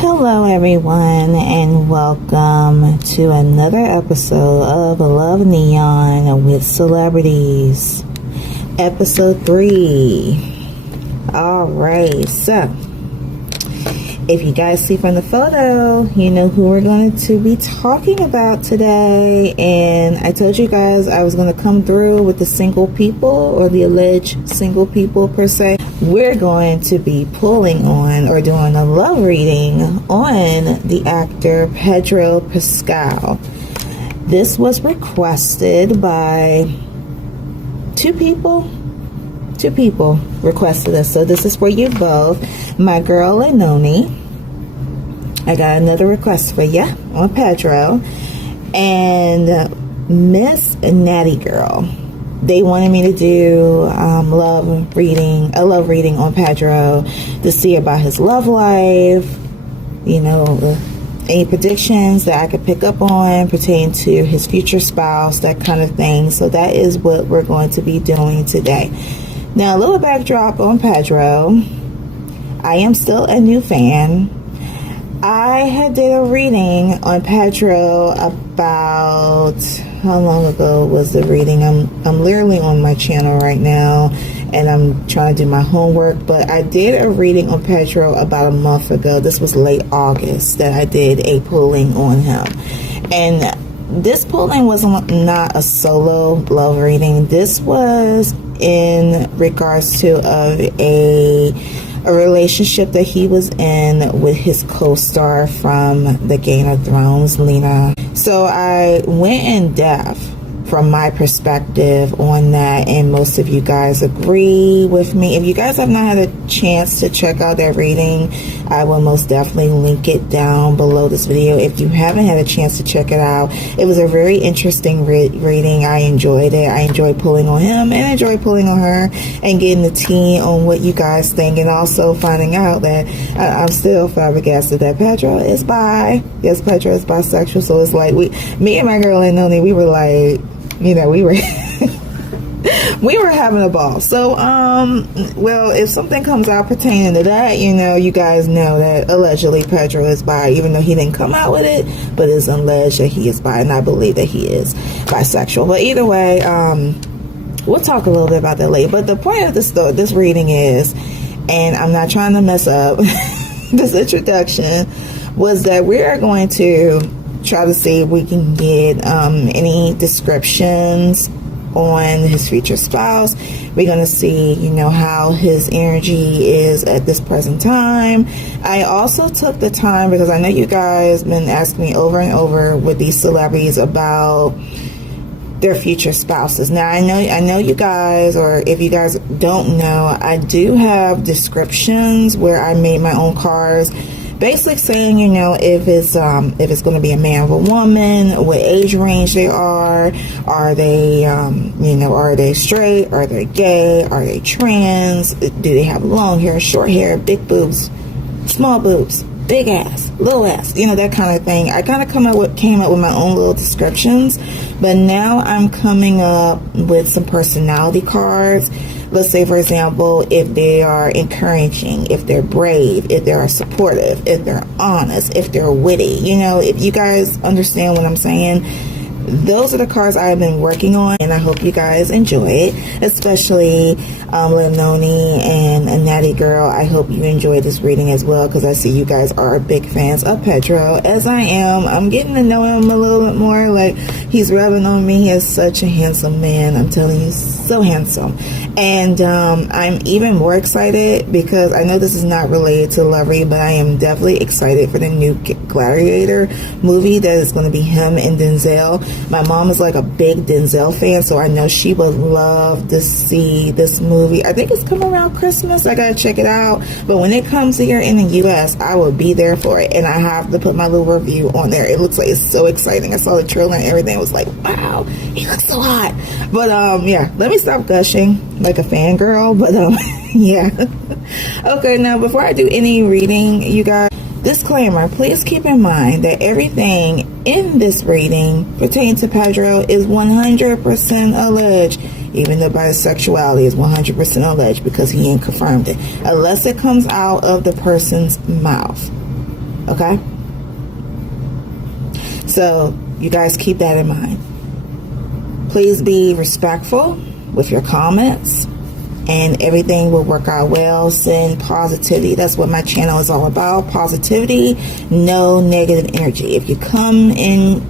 Hello everyone, and welcome to another episode of Love Neon with Celebrities, episode 3. Alright, so if you guys see from the photo, you know who we're going to be talking about today. And I told you guys I was going to come through with the single people, or the alleged single people per se. We're going to be pulling on, or doing a love reading on, the actor Pedro Pascal. This was requested by two people requested this, so this is for you both. My girl Lenoni, I got another request for you on Pedro, and Miss Natty Girl, they wanted me to do a love reading on Pedro to see about his love life, you know, any predictions that I could pick up on pertaining to his future spouse, that kind of thing. So that is what we're going to be doing today. Now, a little backdrop on Pedro. I am still a new fan. I had did a reading on Pedro about, how long ago was the reading? I'm literally on my channel right now, and I'm trying to do my homework, but I did a reading on Pedro about a month ago. This was late August that I did a pulling on him. And this pulling was not a solo love reading. This was in regards to a relationship that he was in with his co-star from the Game of Thrones, Lena. So I went in depth from my perspective on that, and most of you guys agree with me. If you guys have not had a chance to check out that reading, I will most definitely link it down below this video. If you haven't had a chance to check it out, it was a very interesting reading. I enjoyed it. I enjoyed pulling on him and enjoyed pulling on her and getting the tea on what you guys think, and also finding out that I'm still flabbergasted that Pedro is bi. Yes, Pedro is bisexual. So it's like me and my girl Noni, we were like, you know, we were we were having a ball. So well, if something comes out pertaining to that, you know, you guys know that allegedly Pedro is bi, even though he didn't come out with it, but it's alleged that he is bi, and I believe that he is bisexual. But either way, we'll talk a little bit about that later. But the point of this reading is, and I'm not trying to mess up this introduction, was that we are going to try to see if we can get any descriptions on his future spouse. We're going to see, you know, how his energy is at this present time. I also took the time, because I know you guys been asking me over and over with these celebrities about their future spouses. Now, I know you guys, or if you guys don't know, I do have descriptions where I made my own cards, basically saying, you know, if it's going to be a man or a woman, what age range they are they, you know, are they straight, are they gay, are they trans, do they have long hair, short hair, big boobs, small boobs, big ass, little ass, you know, that kind of thing. I kind of came up with my own little descriptions, but now I'm coming up with some personality cards. Let's say, for example, if they are encouraging, if they're brave, if they're supportive, if they're honest, if they're witty. You know, if you guys understand what I'm saying, those are the cards I've been working on, and I hope you guys enjoy it, especially Lenoni and Natty Girl. I hope you enjoy this reading as well, because I see you guys are big fans of Pedro, as I am. I'm getting to know him a little bit more. Like, he's rubbing on me. He is such a handsome man. I'm telling you, so handsome. And I'm even more excited because I know this is not related to love reading, but I am definitely excited for the new Gladiator movie that is going to be him and Denzel. My mom is like a big Denzel fan, so I know she would love to see this movie. I think it's coming around Christmas. I gotta check it out. But when it comes here in the US, I will be there for it, and I have to put my little review on there. It looks like it's so exciting. I saw the trailer and everything. It was like, wow, he looks so hot. But yeah, let me stop gushing like a fangirl. But yeah. Okay, now before I do any reading, you guys, disclaimer, please keep in mind that everything in this reading pertaining to Pedro is 100% alleged. Even the bisexuality is 100% alleged, because he ain't confirmed it, unless it comes out of the person's mouth. Okay? So you guys keep that in mind. Please be respectful with your comments, and everything will work out well. Send positivity. That's what my channel is all about. Positivity, no negative energy. If you come in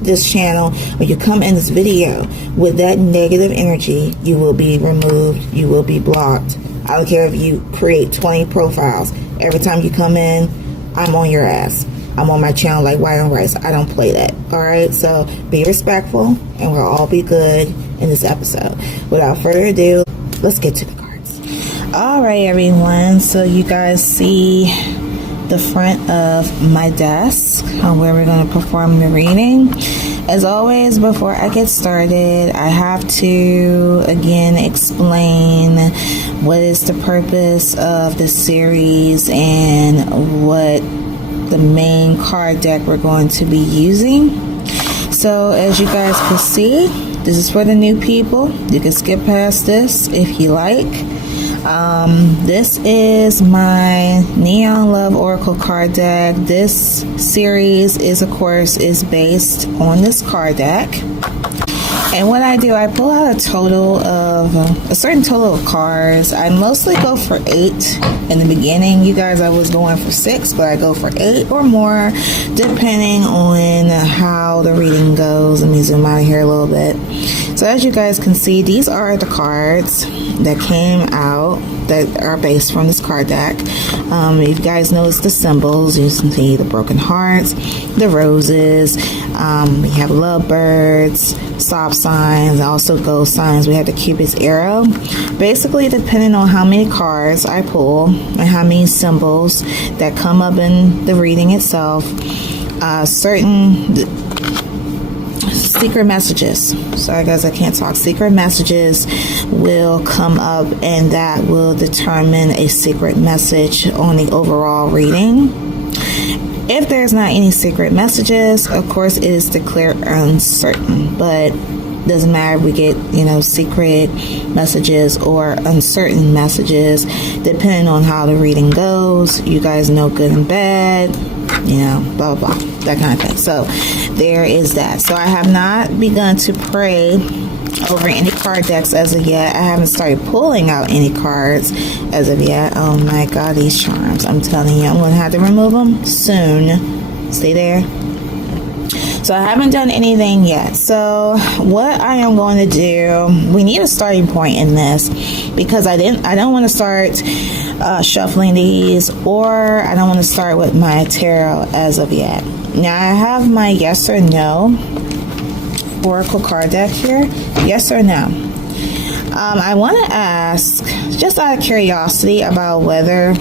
this channel, or you come in this video with that negative energy, you will be removed. You will be blocked. I don't care if you create 20 profiles. Every time you come in, I'm on your ass. I'm on my channel like white on rice. I don't play that. Alright, so be respectful, and we'll all be good in this episode. Without further ado, let's get to the cards. Alright, everyone. So you guys see the front of my desk where we're going to perform the reading. As always, before I get started, I have to again explain what is the purpose of this series and what the main card deck we're going to be using. So as you guys can see, this is for the new people. You can skip past this if you like. This is my Neon Love Oracle card deck. This series is, of course, is based on this card deck. And what I do, I pull out a certain total of cards. I mostly go for 8 in the beginning. You guys, I was going for 6, but I go for 8 or more, depending on how the reading goes. Let me zoom out of here a little bit. So as you guys can see, these are the cards that came out that are based from this card deck. If you guys notice the symbols, you can see the broken hearts, the roses, we have lovebirds, stop signs, also ghost signs. We have the Cupid's arrow. Basically, depending on how many cards I pull and how many symbols that come up in the reading itself, certain secret messages, sorry guys, I can't talk, secret messages will come up, and that will determine a secret message on the overall reading. If there's not any secret messages, of course it is declared uncertain, but doesn't matter if we get, secret messages or uncertain messages, depending on how the reading goes. You guys know good and bad, blah, blah, blah, that kind of thing. So there is that. So I have not begun to pray over any card decks as of yet. I haven't started pulling out any cards as of yet. Oh my God, these charms. I'm telling you, I'm going to have to remove them soon. Stay there. So I haven't done anything yet. So what I am going to do, we need a starting point in this, because I don't want to start shuffling these, or I don't want to start with my tarot as of yet. Now I have my yes or no oracle card deck here. Yes or no? I want to ask, just out of curiosity, about whether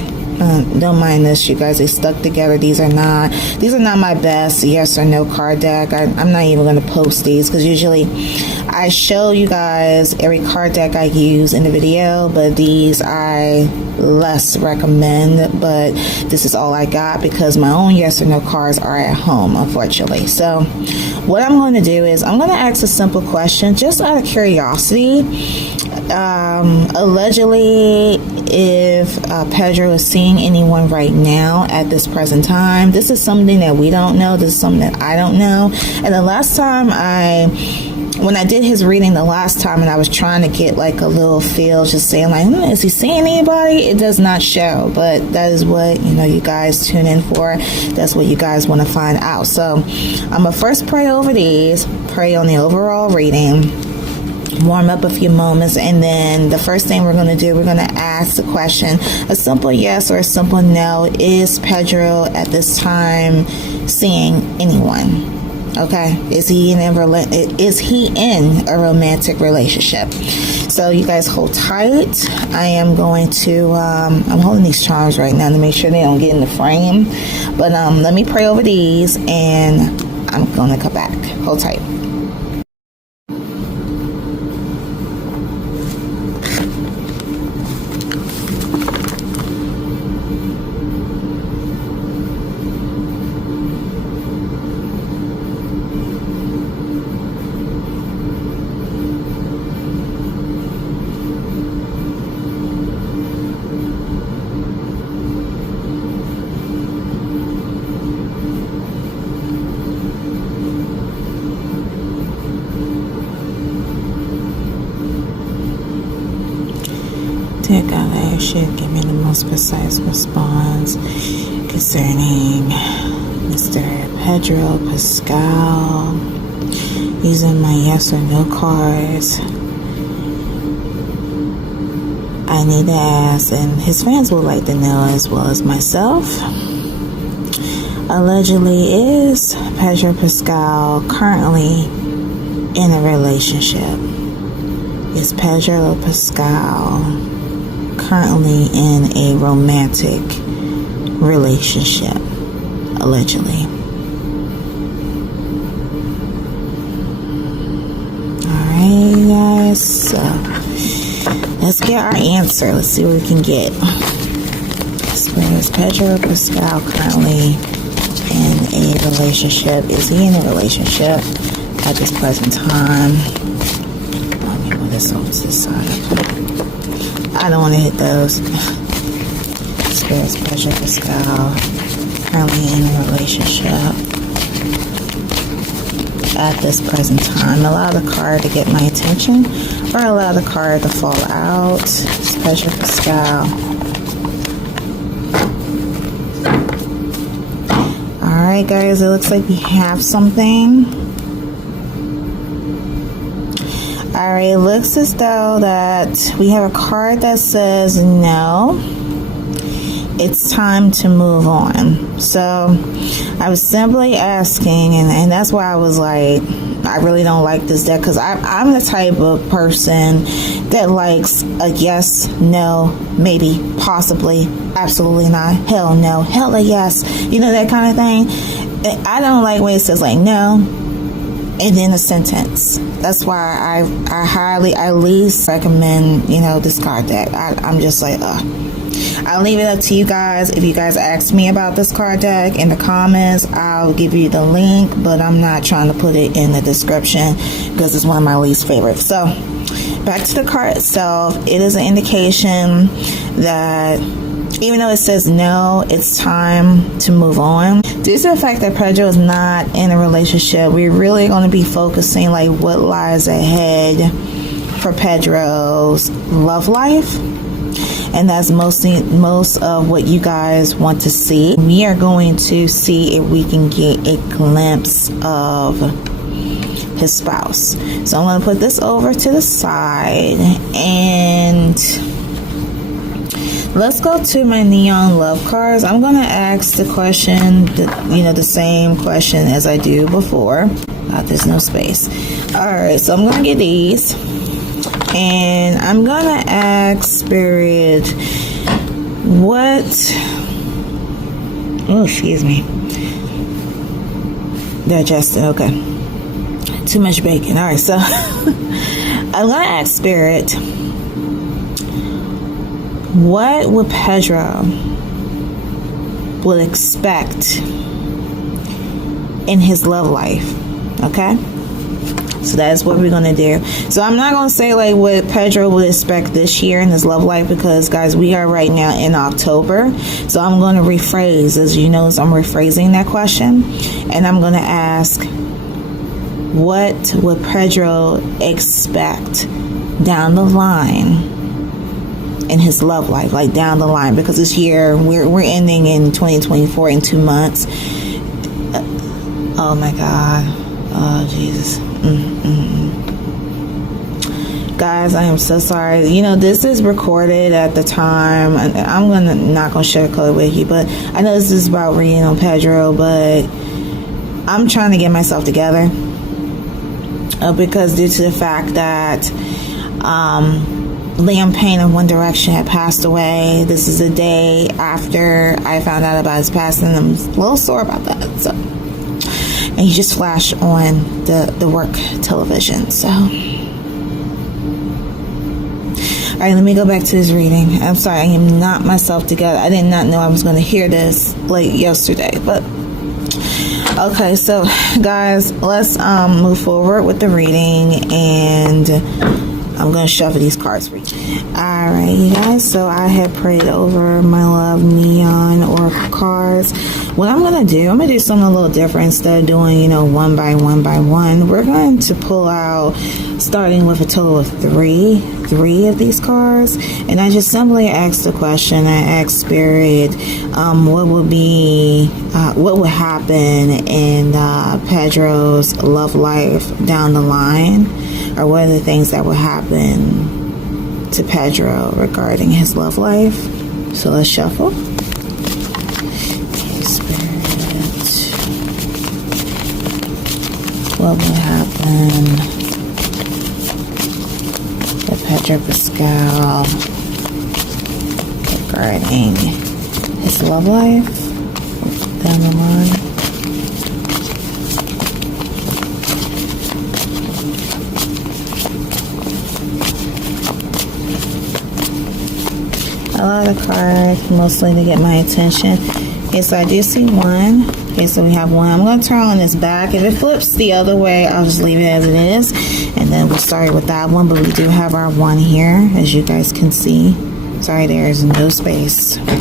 don't mind this, you guys, they stuck together. These are not my best yes or no card deck. I'm not even going to post these, because usually I show you guys every card deck I use in the video, but these I less recommend. But this is all I got, because my own yes or no cards are at home, unfortunately. So what I'm going to do is I'm going to ask a simple question just out of curiosity. Allegedly, if Pedro is seeing anyone right now at this present time, this is something that we don't know. This is something that I don't know. And the last time when I did his reading the last time, and I was trying to get like a little feel, just saying like, is he seeing anybody? It does not show, but that is what, you guys tune in for. That's what you guys want to find out. So I'm going to first pray over these, pray on the overall reading, warm up a few moments, and then the first thing we're going to do, we're going to ask the question, a simple yes or a simple no. Is Pedro at this time seeing anyone? Okay, is he in a romantic relationship? So you guys hold tight. I am going to I'm holding these charms right now to make sure they don't get in the frame, but let me pray over these, and I'm gonna come back. Hold tight. Good God, should give me the most precise response concerning Mr. Pedro Pascal using my yes or no cards. I need to ask, and his fans would like to know as well as myself. Allegedly, is Pedro Pascal currently in a relationship? Is Pedro Pascal currently in a romantic relationship? Allegedly. Alright, guys, so let's get our answer. Let's see what we can get. Is Pedro Pascal currently in a relationship? Is he in a relationship at this present time? Let me move this over to the side. I don't want to hit those. Is Pedro Pascal currently in a relationship at this present time? Allow the card to get my attention, or allow the card to fall out. It's Pedro Pascal. Alright, guys, it looks like we have something. Alright, it looks as though that we have a card that says no. It's time to move on. So I was simply asking, and that's why I was like, I really don't like this deck, because I'm the type of person that likes a yes, no, maybe, possibly, absolutely not, hell no, hell a yes, you know, that kind of thing. I don't like when it says like no and then a sentence. That's why I least recommend, you know, this card deck. I'm just like, I'll leave it up to you guys. If you guys ask me about this card deck in the comments, I'll give you the link, but I'm not trying to put it in the description because it's one of my least favorites. So back to the card itself, it is an indication that even though it says no, it's time to move on. Due to the fact that Pedro is not in a relationship, we're really going to be focusing like what lies ahead for Pedro's love life. And that's most of what you guys want to see. We are going to see if we can get a glimpse of his spouse. So I'm going to put this over to the side, and let's go to my neon love cards. I'm going to ask the question, the same question as I do before. There's no space. Alright, so I'm going to get these. And I'm gonna ask Spirit, excuse me. Digesting, okay. Too much bacon. Alright, so I'm gonna ask Spirit, what would Pedro would expect in his love life? Okay? So that's what we're going to do. So I'm not going to say like what Pedro would expect this year in his love life, because guys, we are right now in October. So I'm going to rephrase, as you know, I'm rephrasing that question. And I'm going to ask, what would Pedro expect down the line in his love life? Like down the line, because this year we're ending in 2024 in 2 months. Oh my God. Oh Jesus. Guys, I am so sorry. You know, this is recorded at the time. I'm not gonna sugarcoat it with you, but I know this is about reading on Pedro, but I'm trying to get myself together because due to the fact that Liam Payne of One Direction had passed away. This is a day after I found out about his passing. I'm a little sore about that. So, and he just flashed on the work television. So, all right, let me go back to this reading. I'm sorry, I am not myself together. I did not know I was going to hear this late yesterday, but okay. So, guys, let's move forward with the reading, and I'm going to shuffle these cards for you. Alright, you guys, so I have prayed over my love neon oracle cards what I'm going to do something a little different. Instead of doing, you know, one by one, we're going to pull out, starting with a total of three of these cards. And I just simply asked the question, I asked Spirit, what would happen in Pedro's love life down the line? Or what are the things that would happen to Pedro regarding his love life? So let's shuffle. Okay, Spirit. What would happen to Pedro Pascal regarding his love life down the line? A lot of cards, mostly to get my attention. Okay, so I do see one. Okay, so we have one. I'm going to turn on this back. If it flips the other way, I'll just leave it as it is. And then we'll start with that one. But we do have our one here, as you guys can see. Sorry, there's no space. Okay.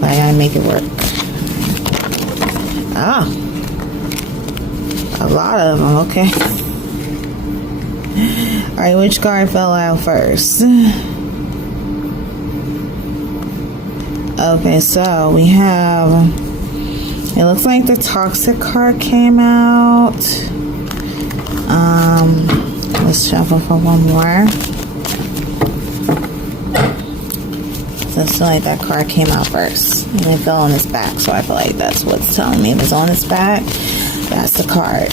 But I gotta make it work. Ah. A lot of them, okay. Alright, which card fell out first? Okay, so we have, it looks like the toxic card came out. Let's shuffle for one more. So it's like that card came out first. And it fell on its back, so I feel like that's what's telling me. If it's on its back, that's the card.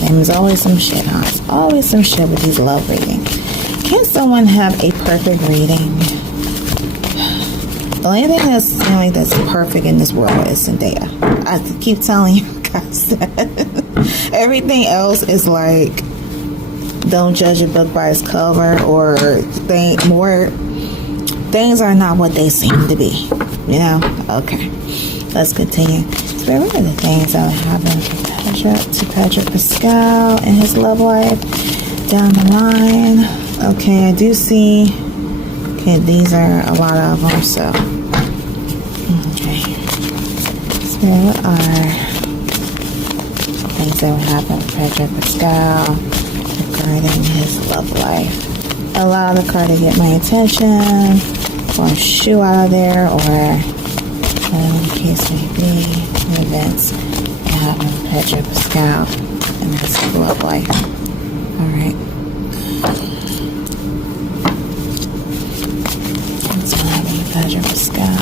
There's always some shit, huh? It's always some shit with these love readings. Can't someone have a perfect reading? The only thing that's like that's perfect in this world is Zendaya. I keep telling you guys that. Everything else is like, don't judge a book by its cover, or things are not what they seem to be. You know? Okay. Let's continue. So what are the things that will happen to Pedro Pascal and his love life down the line? Okay, I do see. Okay, these are a lot of them, so. Okay. So what are things that will happen to Pedro Pascal regarding his love life? Allow the card to get my attention, or shoo out of there, or whatever the case may be, the events that happen to Pedro Pascal and his love life. Alright. Pedro Pascal.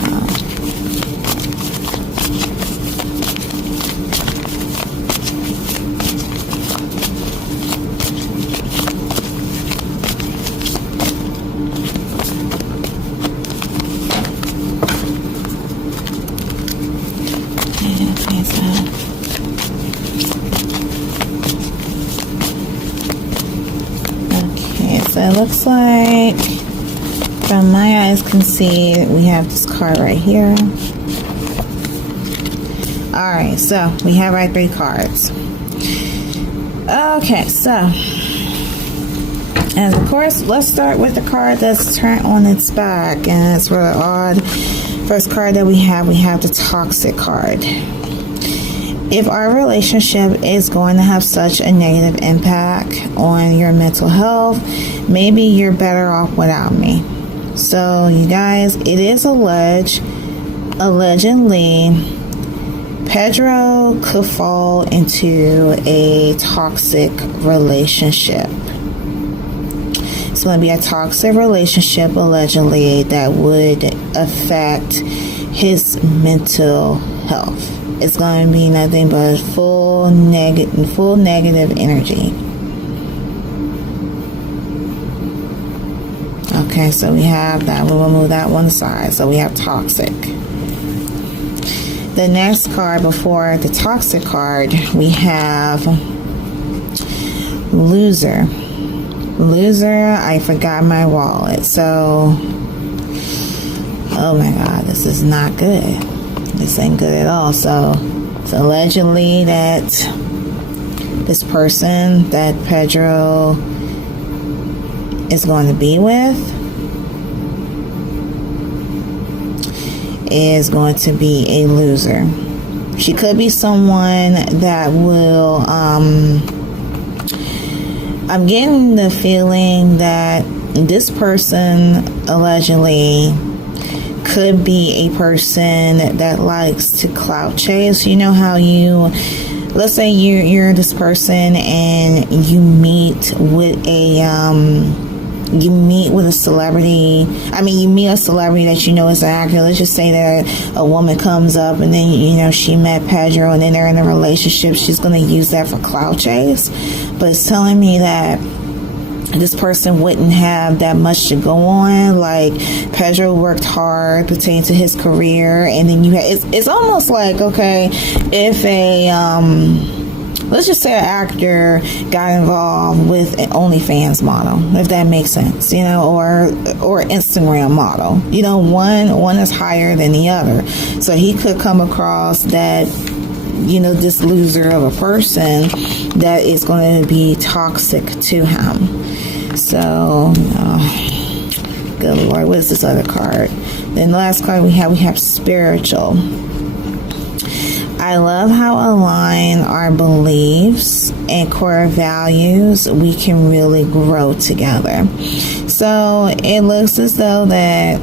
Okay, so it looks like, from my eyes can see, we have this card right here. Alright, so we have our three cards. Okay, so, and of course, let's start with the card that's turned on its back. And it's really odd. First card that we have the toxic card. If our relationship is going to have such a negative impact on your mental health, maybe you're better off without me. So, you guys, it is allegedly, Pedro could fall into a toxic relationship. It's going to be a toxic relationship, allegedly, that would affect his mental health. It's going to be nothing but full negative energy. Okay, so we have that. We will move that one aside. So we have toxic. The next card before the toxic card, we have loser. Loser, I forgot my wallet. So, oh my God, this is not good. This ain't good at all. So it's allegedly that this person that Pedro is going to be with is going to be a loser. She could be someone that will, I'm getting the feeling that this person allegedly could be a person that likes to clout chase. You know how let's say you're this person and you meet with a celebrity. I mean, you meet a celebrity that you know is an actor. Let's just say that a woman comes up and then, she met Pedro and then they're in a relationship. She's going to use that for clout chase. But it's telling me that this person wouldn't have that much to go on. Like, Pedro worked hard pertaining to his career, and then it's almost like, okay, if let's just say an actor got involved with an OnlyFans model, if that makes sense, or Instagram model, one is higher than the other. So he could come across that, this loser of a person that is going to be toxic to him. So, good Lord, what is this other card? Then the last card we have spiritual. I love how aligned our beliefs and core values, we can really grow together. So it looks as though that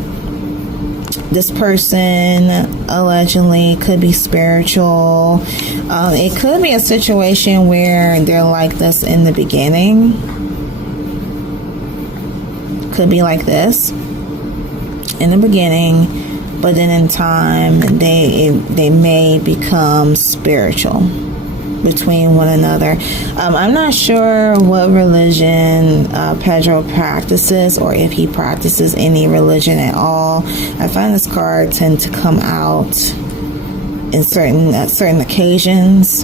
this person allegedly could be spiritual. It could be a situation where they're like this in the beginning. Could be like this in the beginning, but then in time they may become spiritual between one another. I'm not sure what religion Pedro practices, or if he practices any religion at all. I find this card tend to come out in certain occasions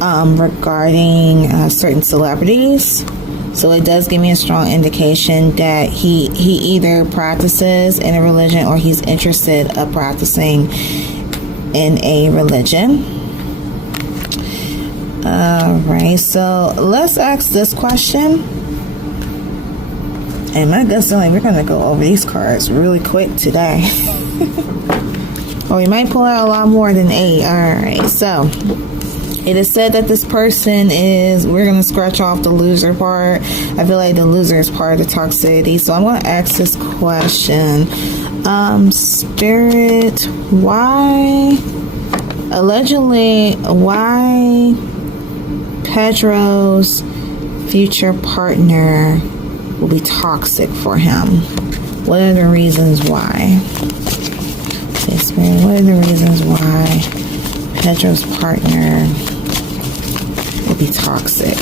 regarding certain celebrities. So it does give me a strong indication that he either practices in a religion or he's interested of practicing in a religion. Alright, so let's ask this question. And my gut feeling, we're going to go over these cards really quick today. Or we might pull out a lot more than 8. Alright, so it is said that this person we're going to scratch off the loser part. I feel like the loser is part of the toxicity. So I'm going to ask this question. Spirit, why Pedro's future partner will be toxic for him? What are the reasons why? Okay, Spirit, what are the reasons why Pedro's partner will be toxic?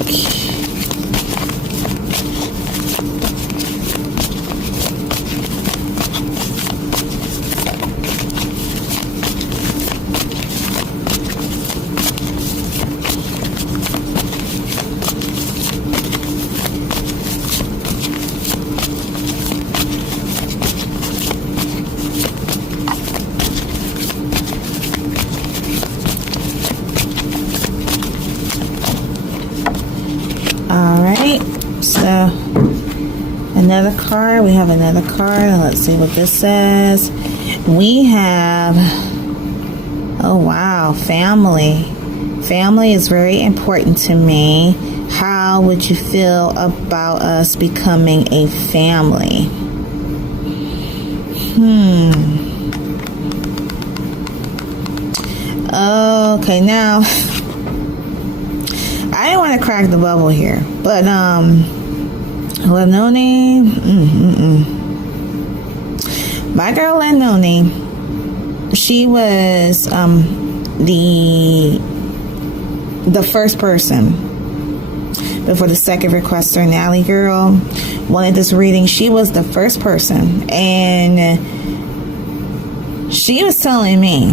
So another card. We have another card. Let's see what this says. We have, oh wow, family. Family is very important to me. How would you feel about us becoming a family? Okay, now I didn't want to crack the bubble here, but Lenoni, my girl Lenoni, she was the first person before the second requester, Nally girl, wanted this reading. She was the first person, and she was telling me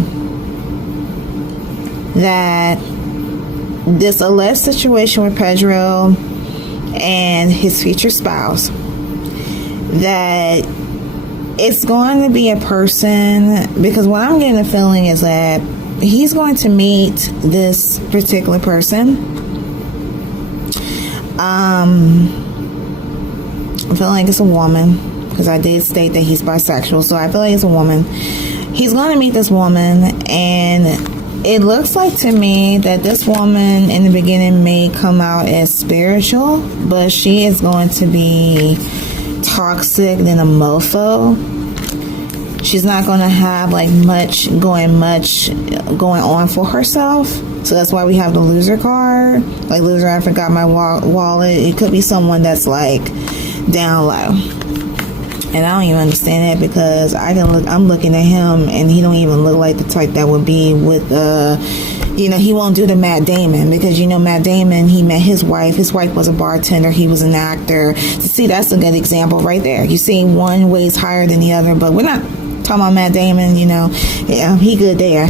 that this alleged situation with Pedro and his future spouse, that it's going to be a person, because what I'm getting a feeling is that he's going to meet this particular person. I feel like it's a woman, because I did state that he's bisexual, so I feel like it's a woman. he's going to meet this woman, and it looks like to me that this woman in the beginning may come out as spiritual, but she is going to be toxic than a mofo. She's not going to have like much going on for herself. So that's why we have the loser card. Like, loser, I forgot my wallet. It could be someone that's like down low. And I don't even understand that, because I'm looking at him and he don't even look like the type that would be with he won't do the Matt Damon, because Matt Damon, he met his wife. His wife was a bartender. He was an actor. See, that's a good example right there. You see, one weighs higher than the other, but we're not talking about Matt Damon. Yeah, he good there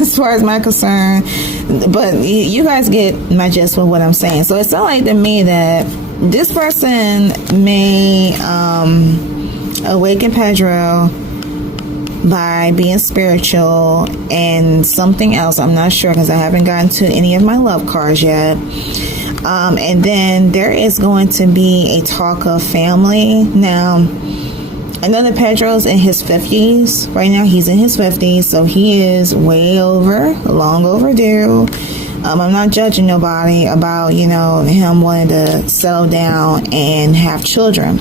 as far as my concern. But you guys get my gist with what I'm saying. So it sounds like to me that this person may awaken Pedro by being spiritual and something else. I'm not sure, because I haven't gotten to any of my love cards yet. And then there is going to be a talk of family. Now, I know that Pedro's in his 50s. Right now, he's in his 50s, so he is way long overdue. I'm not judging nobody about, him wanting to settle down and have children.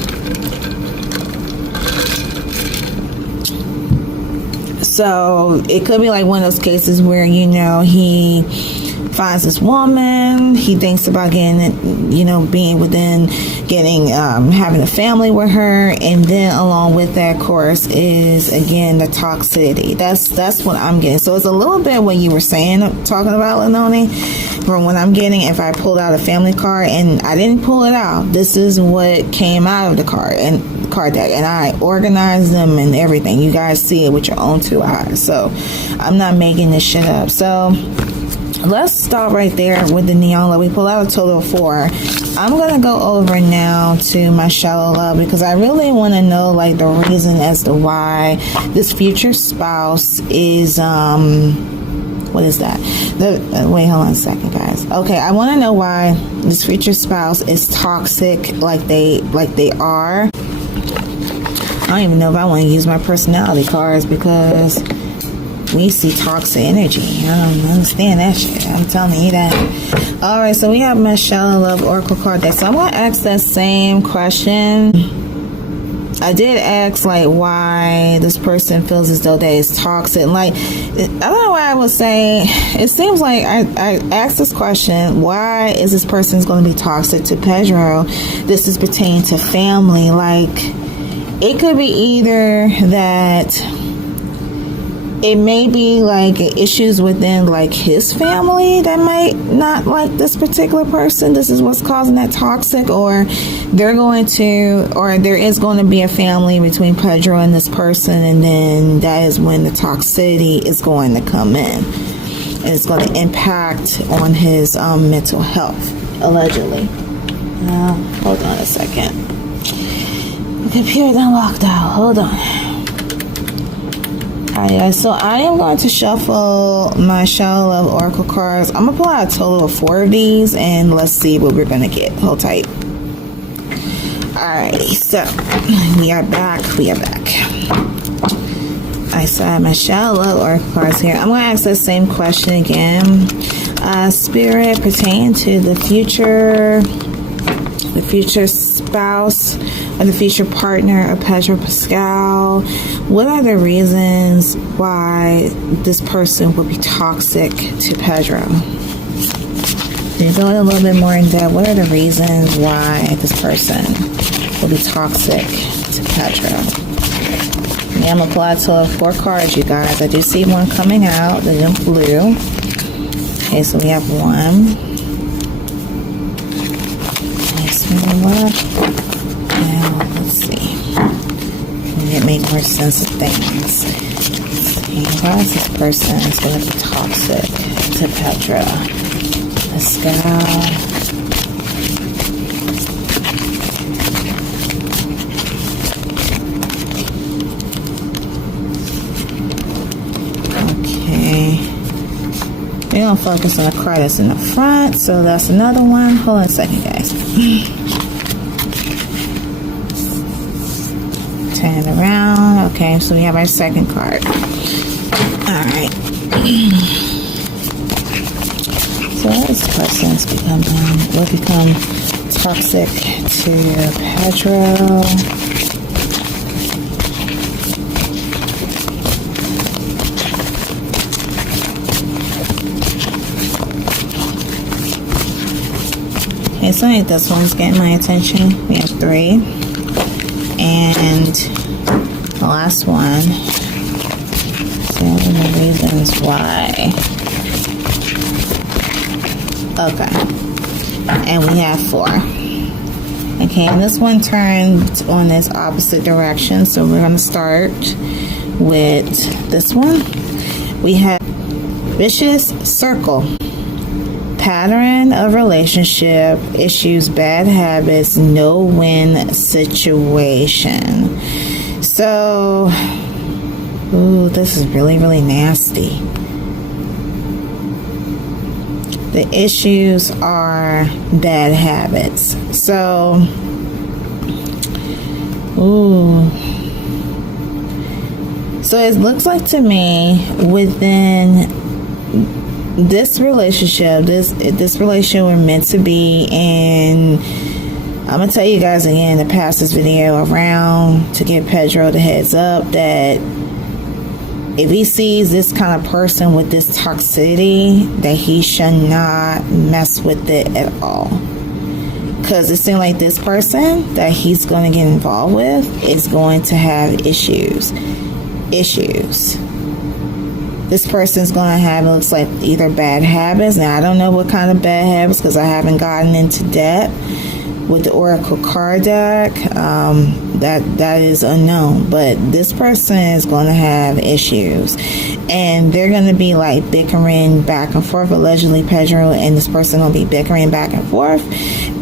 So it could be like one of those cases where, he finds this woman, he thinks about having a family with her, and then along with that, of course, is again the toxicity. That's what I'm getting. So it's a little bit what you were saying, talking about, Lenoni, from what I'm getting. If I pulled out a family card, and I didn't pull it out, this is what came out of the card deck, and I organized them and everything. You guys see it with your own two eyes, so I'm not making this shit up. So let's stop right there with the neon love. We pulled out a total of 4. I'm going to go over now to my shallow love, because I really want to know like the reason as to why this future spouse is what is that? Wait, hold on a second, guys. Okay, I want to know why this future spouse is toxic like they are. I don't even know if I want to use my personality cards, because we see toxic energy. I don't understand that shit. I'm telling you that. Alright, so we have my Shallow Love Oracle card deck. So I'm going to ask that same question. I did ask like why this person feels as though they is toxic. Like, I don't know why I would say, it seems like I asked this question, why is this person going to be toxic to Pedro? This is pertaining to family. Like, it could be either that it may be like issues within like his family that might not like this particular person. This is what's causing that toxic, or there is going to be a family between Pedro and this person, and then that is when the toxicity is going to come in, and it's going to impact on his mental health, allegedly. Now, hold on a second. The computer done locked out. Hold on. Alright, guys, so I am going to shuffle my Shallow Love Oracle cards. I'm going to pull out a total of 4 of these, and let's see what we're going to get. Hold tight. Alright, so we are back. Alright, so I have my Shallow Love Oracle cards here. I'm going to ask the same question again. Spirit, pertaining to the future spouse or the future partner of Pedro Pascal, what are the reasons why this person would be toxic to Pedro? You go a little bit more in depth. What are the reasons why this person will be toxic to Pedro? Yeah, I'm going to pull out a total of 4 cards, you guys. I do see one coming out, the blue. Okay, so we have 1. Now, let's see. It makes more sense of things. Why is this person is going to be toxic to Pedro Pascal? Okay. We're going to focus on the card that's in the front. So that's another one. Hold on a second, guys. 10 turn it around. Okay, so we have our second card. All right. So this person's will become toxic to Pedro. Okay, so I think this one's getting my attention. We have 3. And the last one. So the reasons why. Okay. And we have 4. Okay, and this one turned on this opposite direction. So we're going to start with this one. We have vicious circle. Pattern of relationship, issues, bad habits, no-win situation. So, ooh, this is really, really nasty. The issues are bad habits. So, ooh. So it looks like to me within this relationship, this relationship we're meant to be in. I'm gonna tell you guys again to pass this video around to give Pedro the heads up that if he sees this kind of person with this toxicity, that he should not mess with it at all. Because it seems like this person that he's going to get involved with is going to have issues. This person's going to have, it looks like, either bad habits. Now, I don't know what kind of bad habits because I haven't gotten into depth with the Oracle card deck. That is unknown. But this person is going to have issues. And they're going to be like bickering back and forth. Allegedly, Pedro and this person going to be bickering back and forth.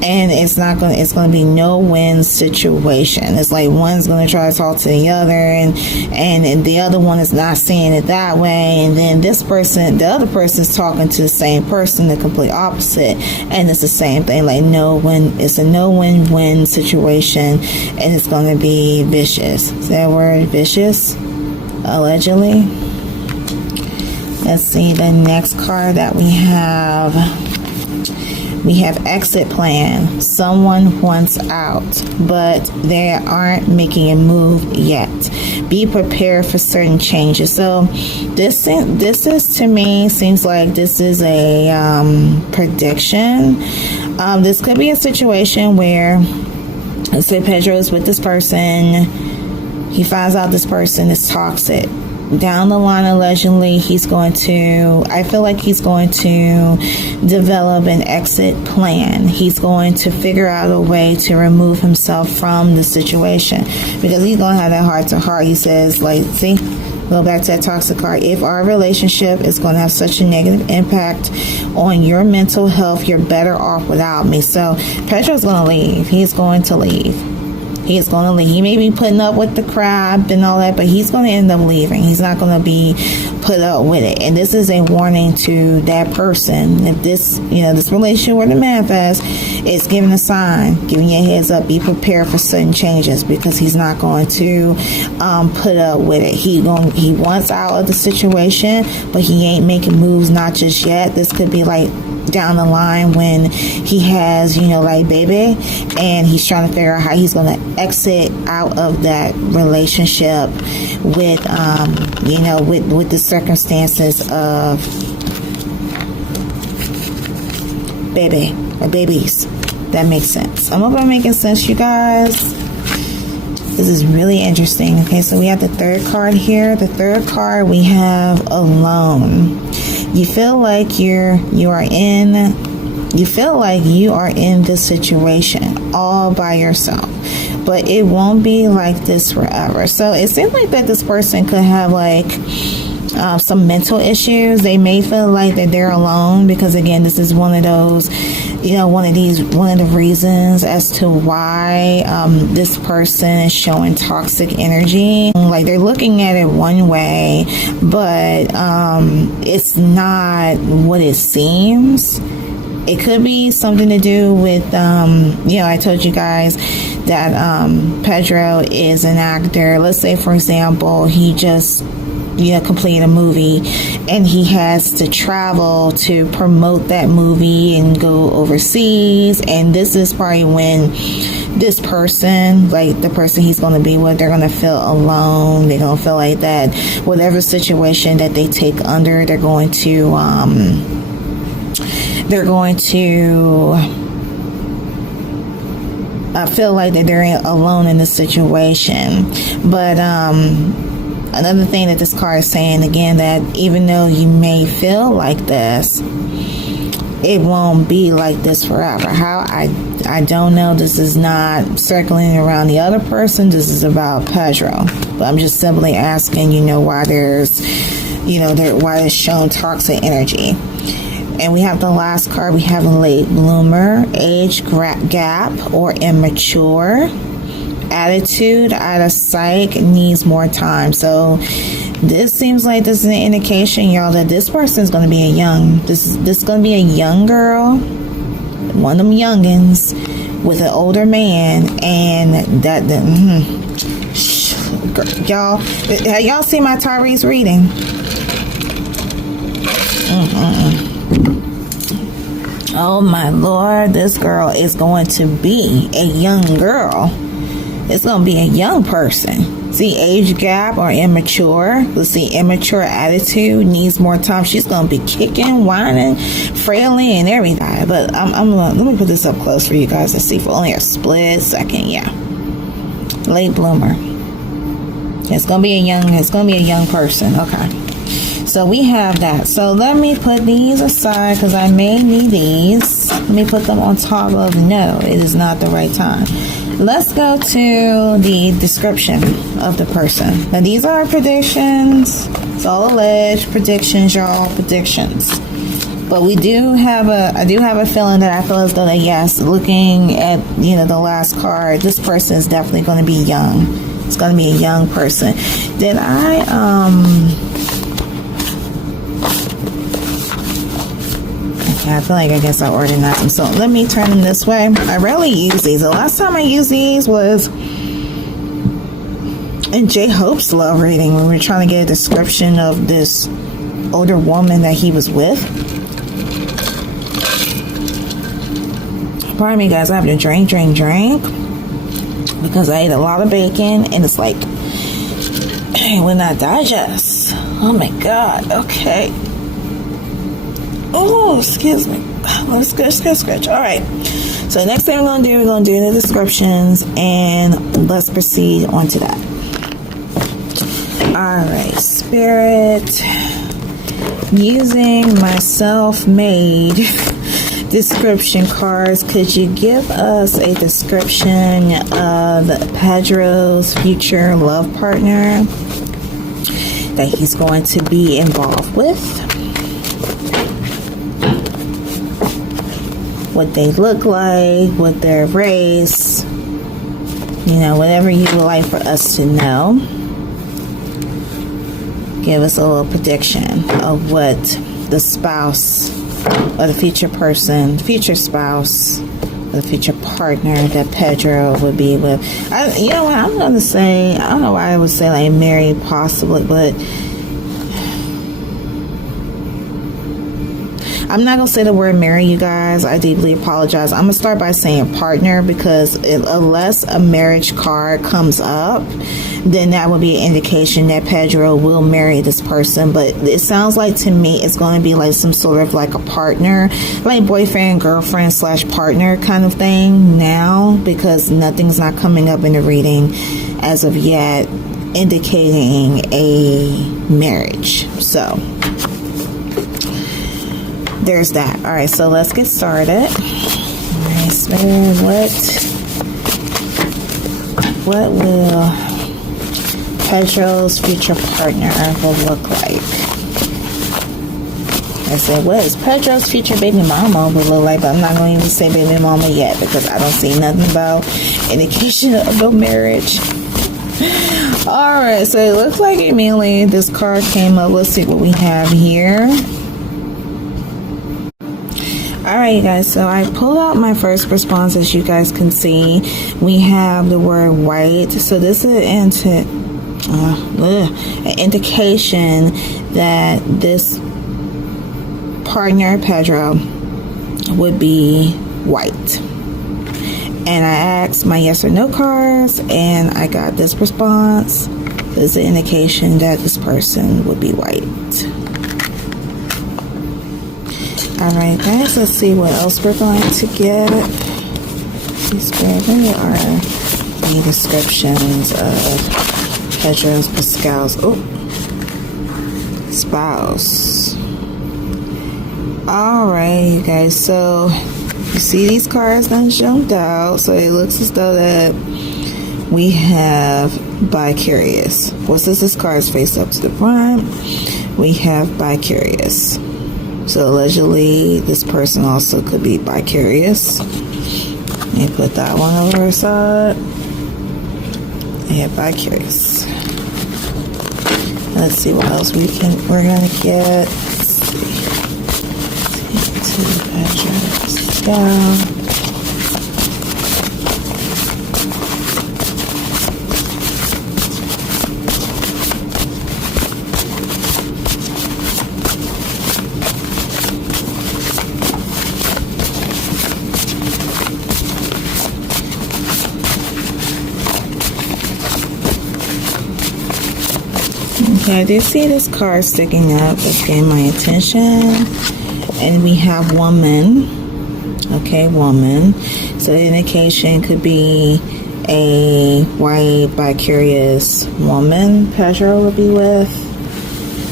And it's going to be no-win situation. It's like one's going to try to talk to the other, and the other one is not seeing it that way. And then the other person's talking to the same person, the complete opposite, and it's the same thing. Like it's a no-win-win situation, and it's going to be vicious. Is that word vicious? Allegedly. Let's see the next card that we have. We have exit plan. Someone wants out, but they aren't making a move yet. Be prepared for certain changes. So this is, to me, seems like this is a prediction. This could be a situation where, let's say Pedro is with this person. He finds out this person is toxic. Down the line, allegedly, I feel like he's going to develop an exit plan. He's going to figure out a way to remove himself from the situation, because he's going to have that heart-to-heart. He says, like, see, go back to that toxic card. If our relationship is going to have such a negative impact on your mental health, you're better off without me. So Pedro's going to leave. He's going to leave. He's going to leave. He may be putting up with the crap and all that, but he's going to end up leaving. He's not going to be put up with it. And this is a warning to that person. If this relationship were to manifest, it's giving a sign, giving you a heads up. Be prepared for sudden changes, because he's not going to put up with it. He wants out of the situation, but he ain't making moves, not just yet. This could be like down the line when he has, like baby, and he's trying to figure out how he's going to exit out of that relationship with, with the circumstances of baby or babies. That makes sense. I hope I'm making sense, you guys. This is really interesting. Okay, so we have the third card here. The third card, we have alone. You feel like you are in this situation all by yourself, but it won't be like this forever. So it seems like that this person could have like some mental issues. They may feel like that they're alone, because again, this is one of those, one of the reasons as to why this person is showing toxic energy. Like, they're looking at it one way, but it's not what it seems. It could be something to do with, you know, I told you guys that Pedro is an actor. Let's say, for example, he just, you know, completed a movie and he has to travel to promote that movie and go overseas. And this is probably when this person, like the person he's going to be with, they're going to feel alone. They're going to feel like that whatever situation that they take under, they're going to feel like that they're alone in this situation. But another thing that this card is saying again, that even though you may feel like this, it won't be like this forever. How? I don't know. This is not circling around the other person. This is about Pedro. But I'm just simply asking, you know, why there's, you know, why it's shown toxic energy. And we have the last card. We have a late bloomer, age gap or immature, attitude, out of sight, needs more time. So this seems like this is an indication, y'all, that this person is going to be a young, this is going to be a young girl, one of them youngins with an older man. And that y'all, have y'all seen my Tyrese reading? Oh my Lord, this girl is going to be a young girl. It's going to be a young person. See, age gap or immature. Let's see, immature attitude, needs more time. She's going to be kicking, whining, frailing, and everything. But let me put this up close for you guys to see for only a split second. Yeah, late bloomer. It's going to be a young person. Okay. So we have that. So let me put these aside because I may need these. Let me put them on top of no, it is not the right time. Let's go to the description of the person. Now these are predictions. It's all alleged predictions, y'all. Predictions. But I do have a feeling that I feel as though that yes, looking at, you know, the last card, this person is definitely going to be young. It's going to be a young person. Did I feel like I guess I organized them. So let me turn them this way. I rarely use these. The last time I used these was in J Hope's love reading when we were trying to get a description of this older woman that he was with. Pardon me, guys. I have to drink because I ate a lot of bacon and it's like it will not digest. Oh my God. Okay. Oh, excuse me. Let's scratch. All right. So next thing we're going to do the descriptions and let's proceed on to that. All right. Spirit, using my self-made description cards, could you give us a description of Pedro's future love partner that he's going to be involved with? What they look like, what their race, you know, whatever you would like for us to know. Give us a little prediction of what the spouse or the future person, future spouse, or the future partner that Pedro would be with. You know what, I'm going to say, I don't know why I would say like married possibly, but I'm not going to say the word marry, you guys. I deeply apologize. I'm going to start by saying partner because unless a marriage card comes up, then that would be an indication that Pedro will marry this person. But it sounds like to me it's going to be like some sort of like a partner, like boyfriend, girlfriend / partner kind of thing now, because nothing's not coming up in the reading as of yet indicating a marriage. So there's that. All right, so let's get started. All right, so what will Pedro's future partner will look like? I said, what is Pedro's future baby mama will look like? But I'm not going to even say baby mama yet because I don't see nothing about indication of a marriage. All right, so it looks like immediately this card came up. Let's see what we have here. Alright, you guys, so I pulled out my first response. As you guys can see, we have the word white. So this is an indication that this partner, Pedro, would be white. And I asked my yes or no cards, and I got this response. This is an indication that this person would be white. Alright guys, let's see what else we're going to get. There are the descriptions of Pedro Pascal's spouse. Alright you guys, so you see these cards done jumped out, so it looks as though that we have bi-curious. Well, since this card is face up to the front, we have bi-curious. So allegedly, this person also could be bi-curious. Let me put that one over her side. Yeah, bi-curious. Let's see what else we're gonna get. Let's see. Down. Okay, I did see this card sticking up. It's getting my attention. And we have woman. Okay, woman. So the indication could be a white, bi-curious woman Pedro will be with.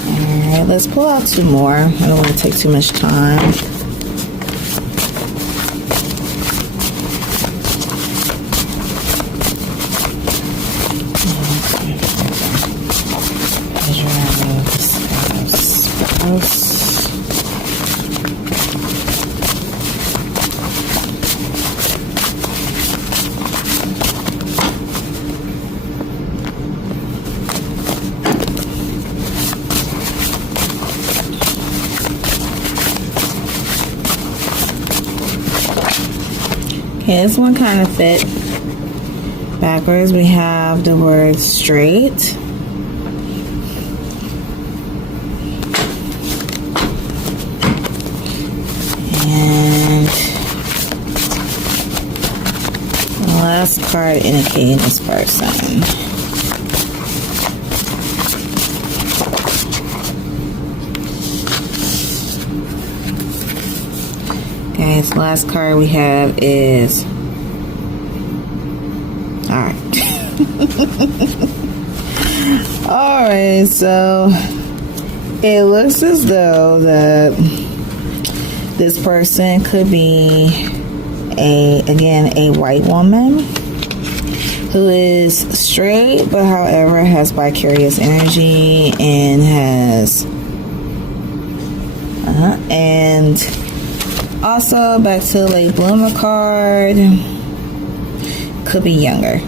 Alright, let's pull out two more. I don't want to take too much time. Okay, this one kind of fit. Backwards, we have the word straight. And the last card indicating this person. Okay, this last card we have is alright. Alright, so it looks as though that this person could be a white woman who is straight, but however has bi-curious energy and has and also back to the late bloomer card, could be younger,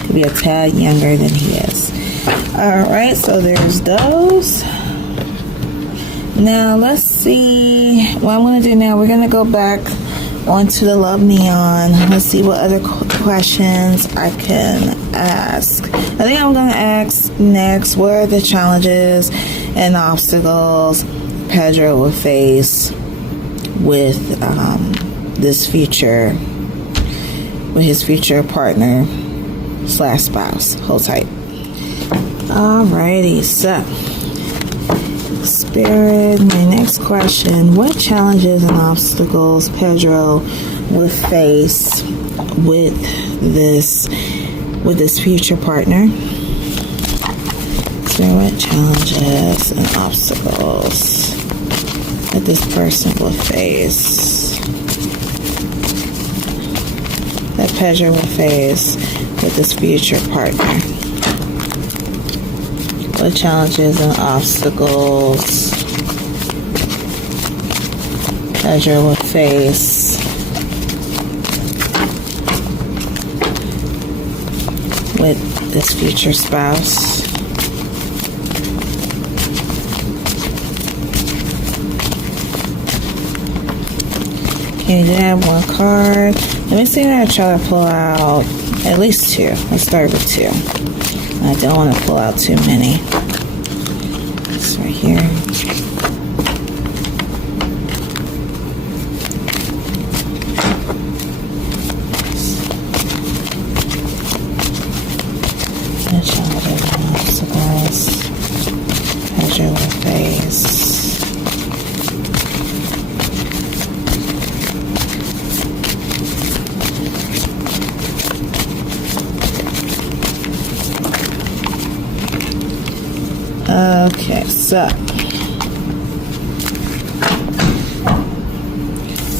could be a tad younger than he is. Alright, so there's those. Now let's see what I'm going to do now. We're going to go back onto the Love Neon. Let's see what other questions I can ask. I think I'm going to ask next, what are the challenges and obstacles Pedro will face with this future, with his future partner / spouse. Hold tight. Alrighty, so Spirit, my next question, what challenges and obstacles Pedro would face with this future partner? So what challenges and obstacles that this person will face, that Pedro will face with this future partner? What challenges and obstacles Pedro will face with this future spouse? Okay, we did have one card. Let me see if I try to pull out at least two. Let's start with two. I don't want to pull out too many. It's right here. Okay, so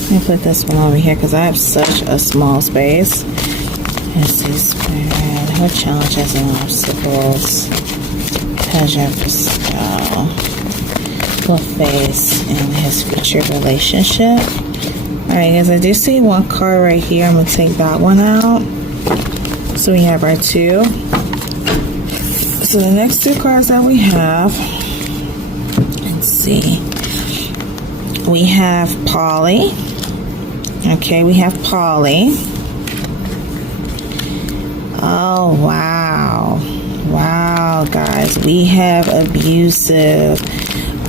let me put this one over here because I have such a small space. Let's see, Spirit, what challenges and obstacles Pedro Pascal will face in his future relationship? Alright, guys, I do see one card right here. I'm going to take that one out. So we have our two. So the next two cards that we have, let's see, we have Polly. Okay, we have Polly. Oh, wow. Wow, guys, we have abusive.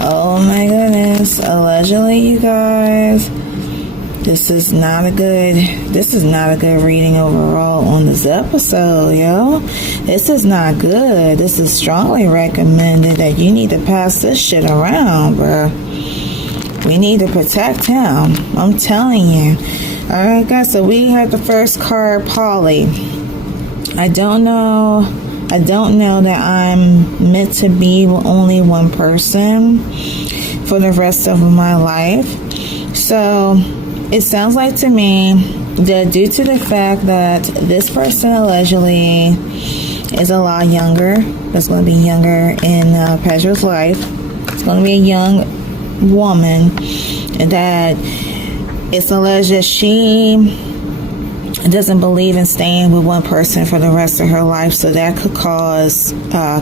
Oh my goodness. Allegedly, you guys, this is not a good reading overall on this episode, yo. This is not good. This is strongly recommended that you need to pass this shit around, bro. We need to protect him. I'm telling you. Alright, guys, so we have the first card, Polly. I don't know that I'm meant to be with only one person for the rest of my life. So it sounds like to me that due to the fact that this person allegedly is a lot younger, that's going to be younger in Pedro's life, it's going to be a young woman, that it's alleged that she doesn't believe in staying with one person for the rest of her life, so that could cause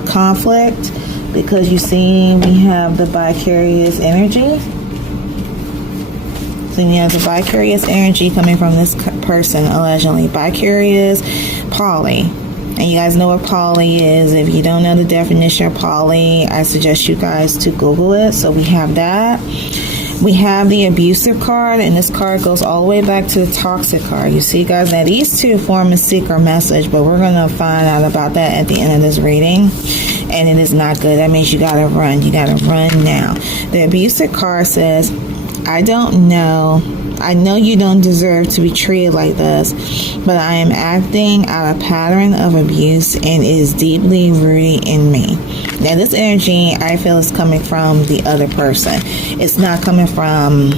conflict, because you see we have the vicarious energy. So you have the vicarious energy coming from this person, allegedly. Vicarious, Polly. And you guys know what Polly is. If you don't know the definition of Polly, I suggest you guys to Google it. So we have that. We have the abusive card, and this card goes all the way back to the toxic card. You see, guys, now these two form a secret message, but we're going to find out about that at the end of this reading. And it is not good. That means you got to run. You got to run now. The abusive card says, I don't know. I know you don't deserve to be treated like this, but I am acting out a pattern of abuse and it is deeply rooted in me. Now, this energy, I feel, is coming from the other person. It's not coming from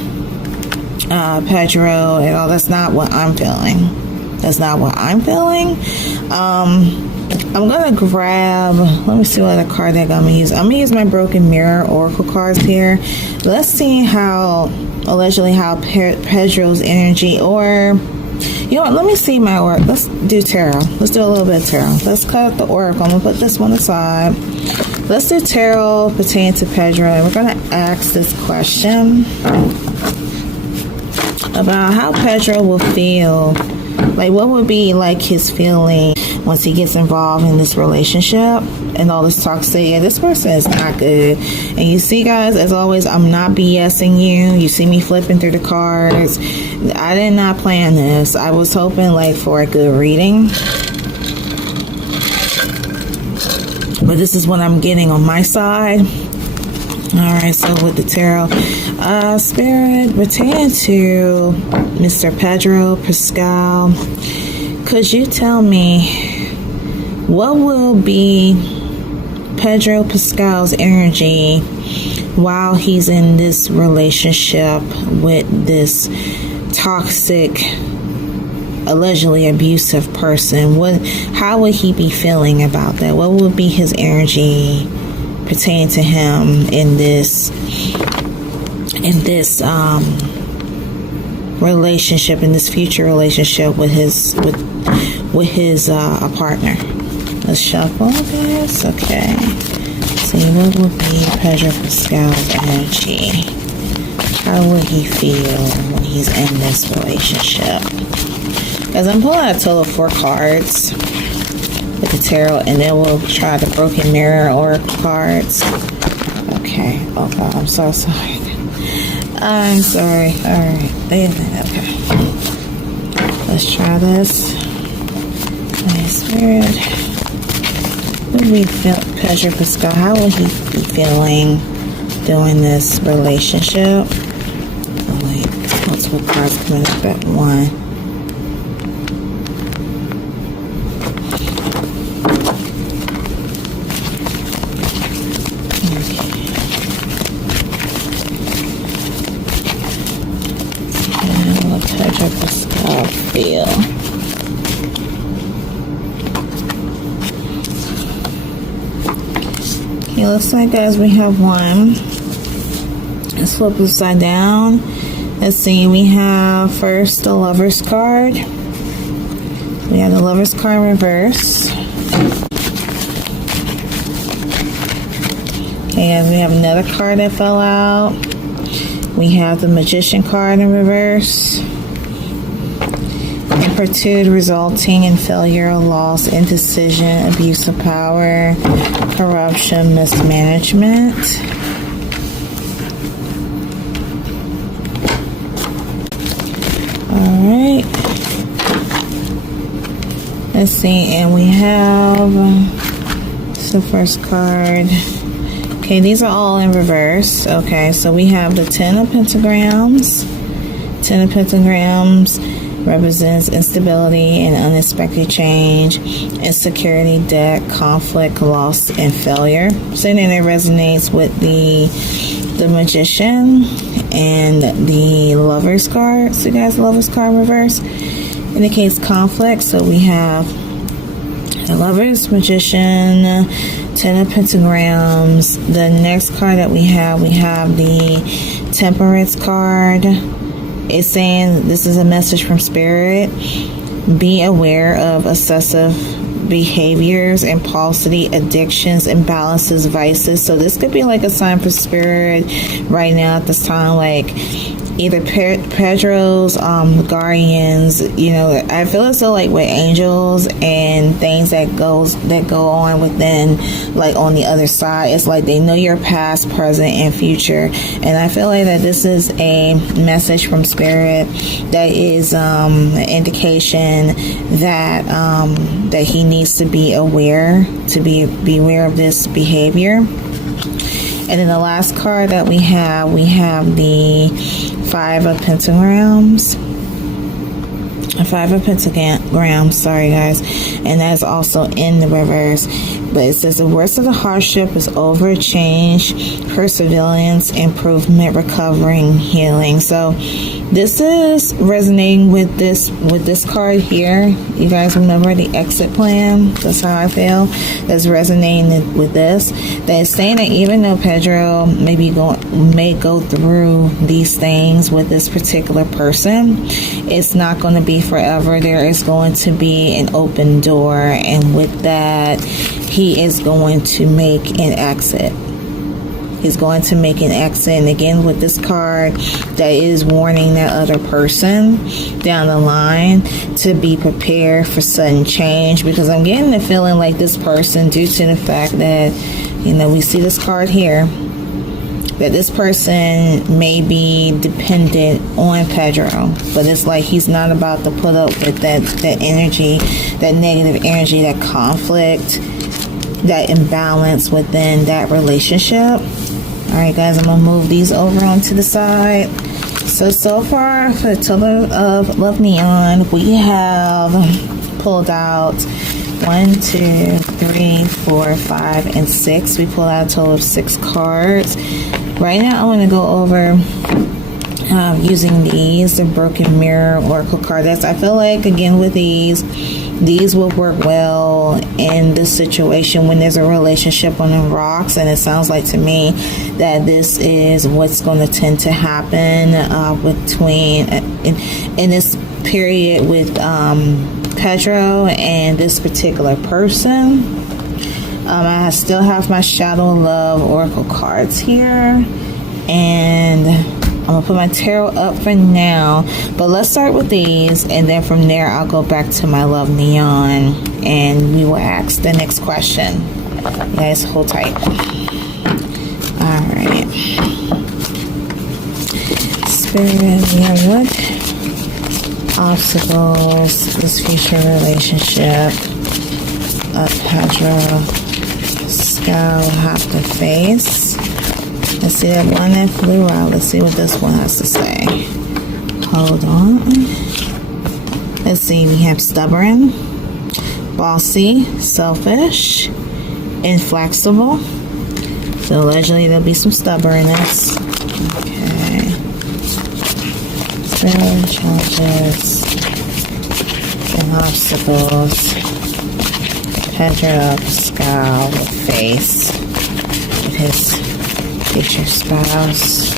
Pedro at all. That's not what I'm feeling. That's not what I'm feeling. I'm going to grab, let me see what other card I'm going to use. I'm going to use my Broken Mirror Oracle cards here. Let's see how, allegedly, how Pedro's energy, or, you know what, let me see my Oracle. Let's do Tarot. Let's do a little bit of Tarot. Let's cut out the Oracle. I'm going to put this one aside. Let's do Tarot pertaining to Pedro. And we're going to ask this question about how Pedro will feel. Like, what would be like his feeling once he gets involved in this relationship and all this toxic? Yeah, this person is not good. And you see, guys, as always, I'm not BSing you. You see me flipping through the cards. I did not plan this. I was hoping like for a good reading, but this is what I'm getting on my side. Alright, so with the tarot, Spirit, pertaining to Mr. Pedro Pascal, could you tell me what will be Pedro Pascal's energy while he's in this relationship with this toxic, allegedly abusive person? How would he be feeling about that? What would be his energy pertaining to him in this relationship, in this future relationship with his partner? Let's shuffle this. Okay. See, what will be Pedro Pascal's energy How will he feel when he's in this relationship? Because I'm pulling out a total of 4 cards with the tarot, and then we'll try the broken mirror oracle cards. Okay. Oh God, I'm so sorry. I'm sorry. Alright. Okay. Let's try this. Holy Spirit. What do we feel? Pedro Pascal. How will he be feeling during this relationship? Oh wait. Multiple cards coming up at 1. Pedro Pascal feel. Okay, looks like, guys, we have 1. Let's flip upside down. Let's see, we have first the Lover's card. We have the Lover's card in reverse. Okay, guys, we have another card that fell out. We have the Magician card in reverse. Impertude resulting in failure, loss, indecision, abuse of power, corruption, mismanagement. Alright. Let's see, and we have the first card. Okay, these are all in reverse. Okay, so we have the 10 of Pentagrams. 10 of Pentagrams represents instability and unexpected change, insecurity, debt, conflict, loss, and failure. So then it resonates with the Magician and the Lover's card. So you guys, Lover's card in reverse indicates conflict. So we have the Lover's, Magician, 10 of Pentagrams. The next card that we have the Temperance card. It's saying this is a message from Spirit. Be aware of excessive behaviors, impulsivity, addictions, imbalances, vices. So this could be like a sign for Spirit right now at this time, like either Pedro's guardians, you know. I feel as though like with angels and things that go on within, like on the other side, it's like they know your past, present, and future. And I feel like that this is a message from Spirit that is an indication that that he needs to be aware, to be aware of this behavior. And then the last card that we have the 5 of Pentagrams. 5 of Pentagrams, sorry guys. And that's also in the reverse. But it says the worst of the hardship is over, change, perseverance, improvement, recovering, healing. So this is resonating with this card here. You guys remember the exit plan? That's how I feel. That's resonating with this. That is saying that even though Pedro may go through these things with this particular person, it's not going to be forever. There is going to be an open door, and with that, he is going to make an exit. He's going to make an exit. And again, with this card, that is warning that other person down the line to be prepared for sudden change, because I'm getting the feeling like this person, due to the fact that, you know, we see this card here, that this person may be dependent on Pedro, but it's like he's not about to put up with that energy, that negative energy, that conflict, that imbalance within that relationship. Alright guys, I'm going to move these over onto the side. So far for the total of Love Neon, we have pulled out 1, 2, 3, 4, 5, and 6. We pulled out a total of 6 cards. Right now I want to go over using the Broken Mirror Oracle card. I feel like, again, with these will work well in this situation when there's a relationship on the rocks, and it sounds like to me that this is what's going to tend to happen between in this period with Pedro and this particular person. I still have my Shadow of Love Oracle cards here, and I'm gonna put my tarot up for now, but let's start with these, and then from there I'll go back to my love neon and we will ask the next question. You guys hold tight. Alright. Spirit, we have what obstacles this future relationship of Pedro Pascal will have to face. Let's see that one that flew out. Let's see what this one has to say. Hold on. Let's see. We have stubborn, bossy, selfish, inflexible. So allegedly there'll be some stubbornness. Okay. Spirit challenges and obstacles Pedro Pascal will face with his future spouse.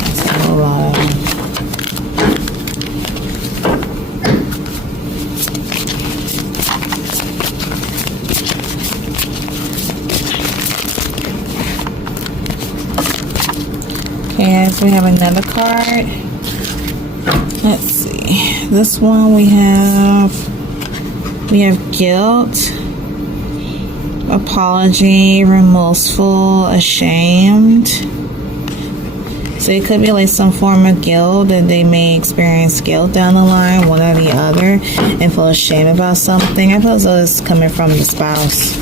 That's a whole lot of them. Okay, so we have another card. Let's see. This one we have guilt, apology, remorseful, ashamed. So it could be like some form of guilt, that they may experience guilt down the line, one or the other, and feel ashamed about something. I feel as though it's coming from the spouse.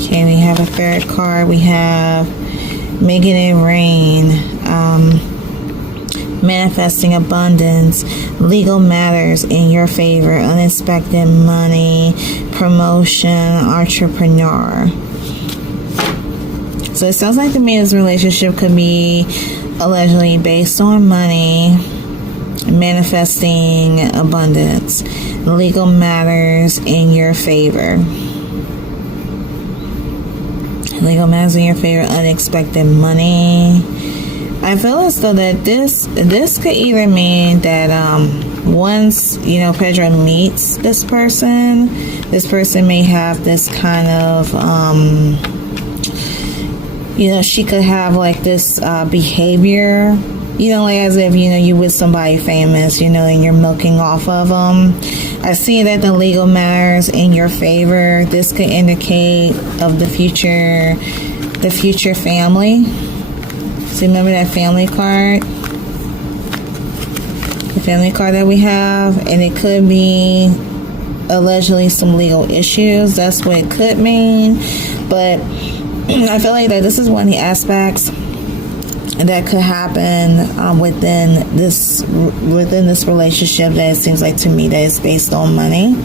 Okay, we have a third card. We have making it rain, manifesting abundance, legal matters in your favor, unexpected money, promotion, entrepreneur. So it sounds like to me this relationship could be allegedly based on money, manifesting abundance, legal matters in your favor. Legal matters in your favor, unexpected money. I feel as though that this could either mean that once, you know, Pedro meets this person may have this kind of you know, she could have like this behavior, you know, like as if, you know, you with somebody famous, you know, and you're milking off of them. I see that the legal matters in your favor. This could indicate of the future family. So remember that family card? The family card that we have. And it could be allegedly some legal issues. That's what it could mean. But I feel like that this is one of the aspects that could happen within this relationship, that it seems like to me that it's based on money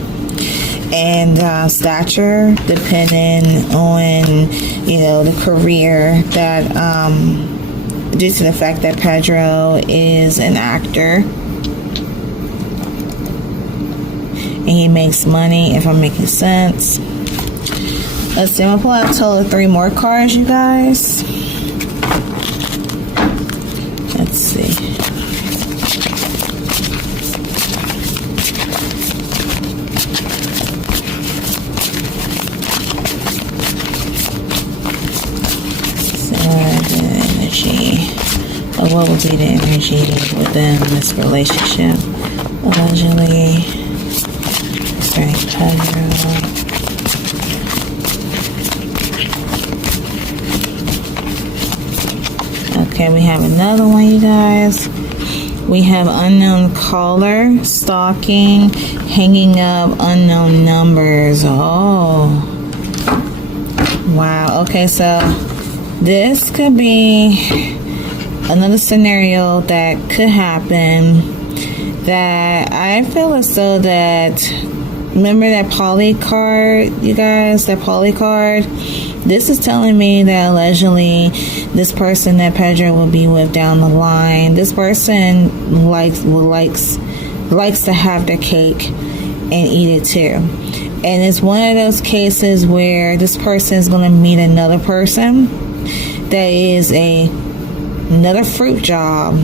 and stature, depending on, you know, the career that due to the fact that Pedro is an actor and he makes money, if I'm making sense. Let's see, I'm gonna pull out a total of 3 more cards, you guys. Let's see. So the energy, or what would be the energy within this relationship? Allegedly, concerning Pedro. Okay, we have another one, you guys. We have unknown caller, stalking, hanging up unknown numbers. Oh, wow. Okay, so this could be another scenario that could happen, that I feel as though that, remember that poly card, you guys, that poly card? This is telling me that allegedly this person that Pedro will be with down the line, this person likes to have their cake and eat it too. And it's one of those cases where this person is going to meet another person that is a another fruit job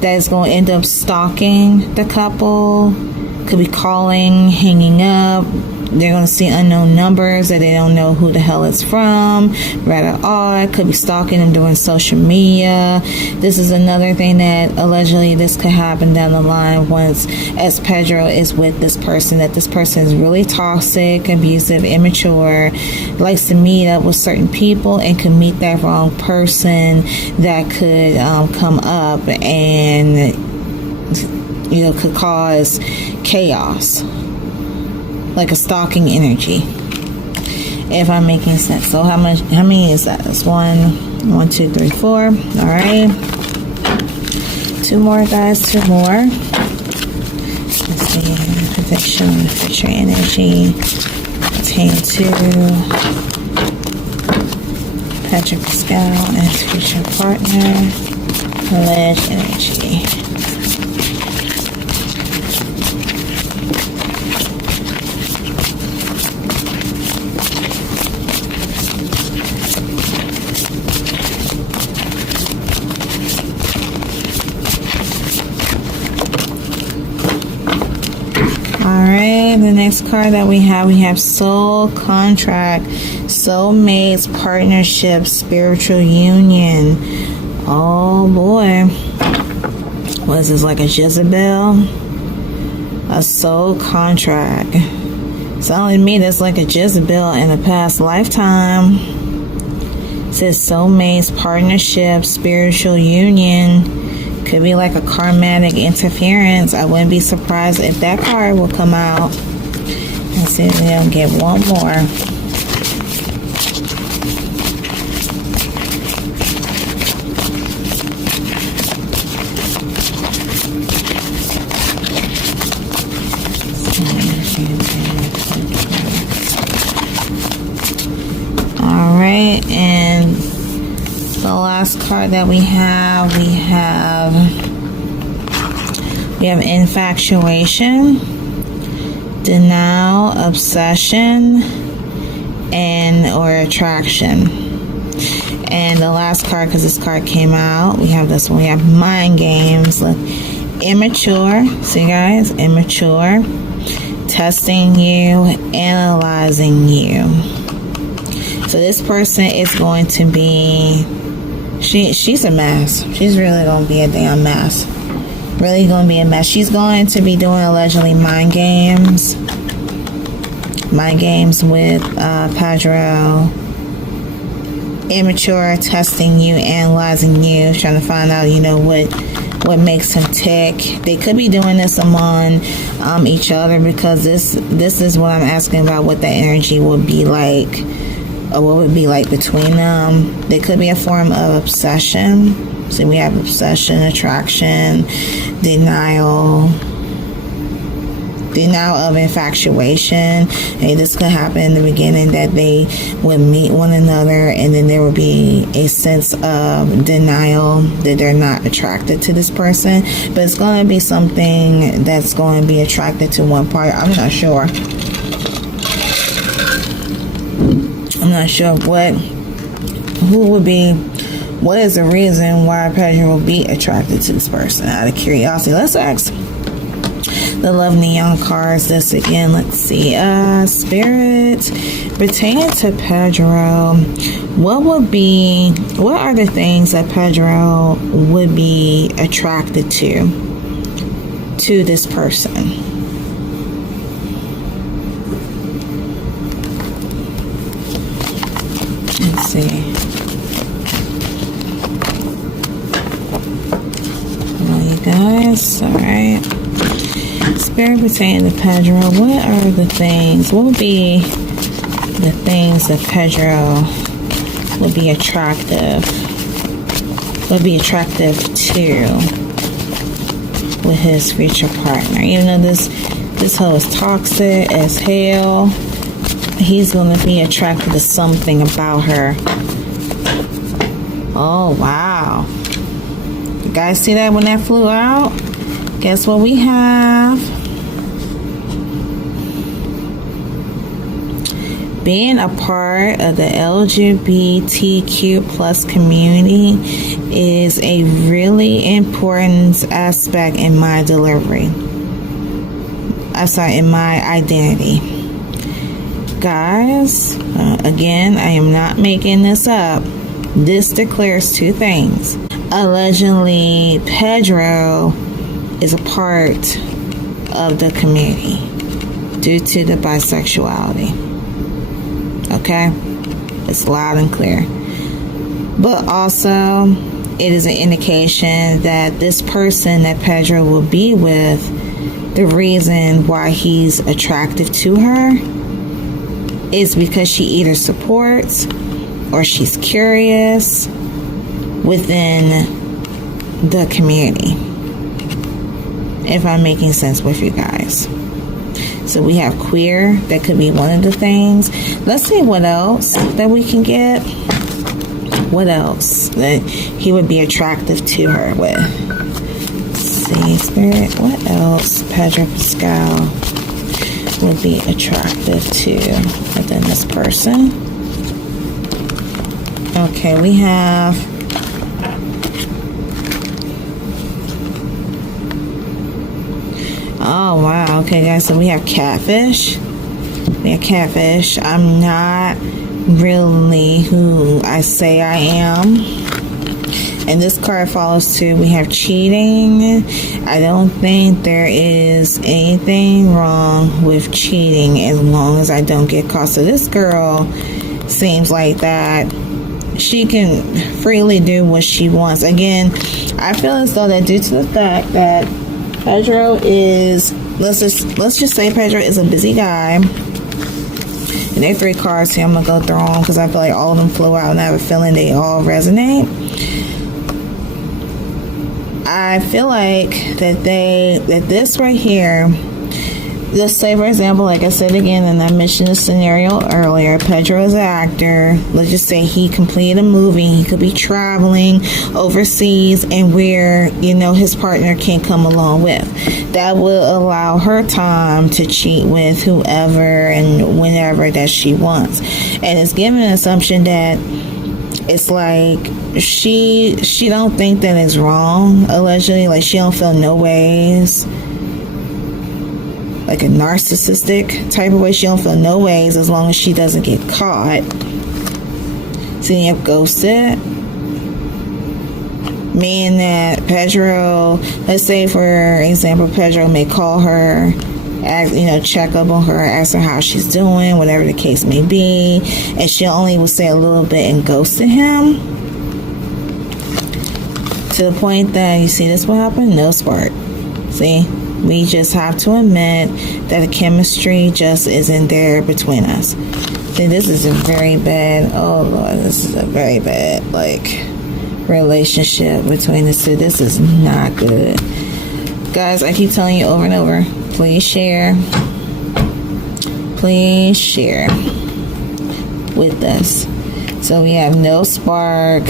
that is going to end up stalking the couple. Could be calling, hanging up. They're going to see unknown numbers that they don't know who the hell it's from. Rather odd. Could be stalking them doing social media. This is another thing that allegedly this could happen down the line once, as Pedro is with this person, that this person is really toxic, abusive, immature, likes to meet up with certain people and could meet that wrong person that could come up and, you know, could cause chaos, like a stalking energy, if I'm making sense. So how many is that? It's 1, 2, 3, 4. All right, 2 more, guys, 2 more. Let's see, protection, future energy pertain to Pedro Pascal and future partner, alleged energy. Alright, the next card that we have soul contract, soulmates, partnership, spiritual union. Oh boy. What is this, like a Jezebel? A soul contract. Sounds like me that's like a Jezebel in a past lifetime. It says soulmates, partnership, spiritual union. Could be like a karmatic interference. I wouldn't be surprised if that card will come out. Let's see if we'll get one more. Alright, and the last card that we have infatuation, denial, obsession, and or attraction. And the last card, because this card came out, we have this one. We have mind games. Look, immature. See, guys, immature, testing you, analyzing you. So this person is going to be, she's a mess. She's really going to be a damn mess. Really going to be a mess. She's going to be doing allegedly mind games. Mind games with Pedro. Immature, testing you, analyzing you, trying to find out, you know, what makes him tick. They could be doing this among each other, because this is what I'm asking about, what the energy would be like. What would be like between them. There could be a form of obsession. So we have obsession, attraction, denial of infatuation. And this could happen in the beginning, that they would meet one another, and then there would be a sense of denial that they're not attracted to this person. But it's going to be something that's going to be attracted to one part. I'm not sure. I'm not sure what is the reason why Pedro will be attracted to this person. Out of curiosity, let's ask the Love Neon cards this again. Let's see. Spirit, pertaining to Pedro, what are the things that Pedro would be attracted to this person? Let's see. Come on, you guys. Alright. Spirit pertaining to Pedro. What are the things? What would be the things that Pedro would be attractive? Would be attractive to with his future partner? You know, this hoe is toxic as hell. He's going to be attracted to something about her. Oh, wow. You guys see that when that flew out? Guess what we have? being a part of the LGBTQ plus community is a really important aspect in my delivery. In my identity. Guys, again, I am not making this up. This declares two things. Allegedly, Pedro is a part of the community due to the bisexuality. Okay? It's loud and clear. But also, it is an indication that this person that Pedro will be with, the reason why he's attractive to her is because she either supports or she's curious within the community. If I'm making sense with you guys. So we have queer. That could be one of the things. Let's see what else that we can get. What else that he would be attractive to her with. See, Spirit, what else Pedro Pascal would be attractive to within this person? Okay, we have oh wow, okay guys, so we have catfish. I'm not really who I say I am. And this card follows too. We have cheating. I don't think there is anything wrong with cheating as long as I don't get caught. So this girl seems like that she can freely do what she wants. Again, I feel as though that due to the fact that Pedro is, let's just say Pedro is a busy guy. And there are 3 cards here. I'm going to go through them because I feel like all of them flow out and I have a feeling they all resonate. I feel like that this right here, let's say for example, like I said again, and I mentioned the scenario earlier, Pedro is an actor. Let's just say he completed a movie. He could be traveling overseas and where, his partner can come along with. That will allow her time to cheat with whoever and whenever that she wants. And it's given an assumption that it's like she don't think that it's wrong, allegedly. Like she don't feel no ways like a narcissistic type of way. She don't feel no ways as long as she doesn't get caught. So you have ghosted, meaning that Pedro, let's say for example, Pedro may call her, ask, check up on her, ask her how she's doing, whatever the case may be, and she only will say a little bit and ghosted him to the point that, you see this what happened? No spark. See, we just have to admit that the chemistry just isn't there between us. See, this is a very bad, oh Lord, this is a very bad relationship between the two. This is not good. Guys, I keep telling you over and over, please share with us. So we have no spark,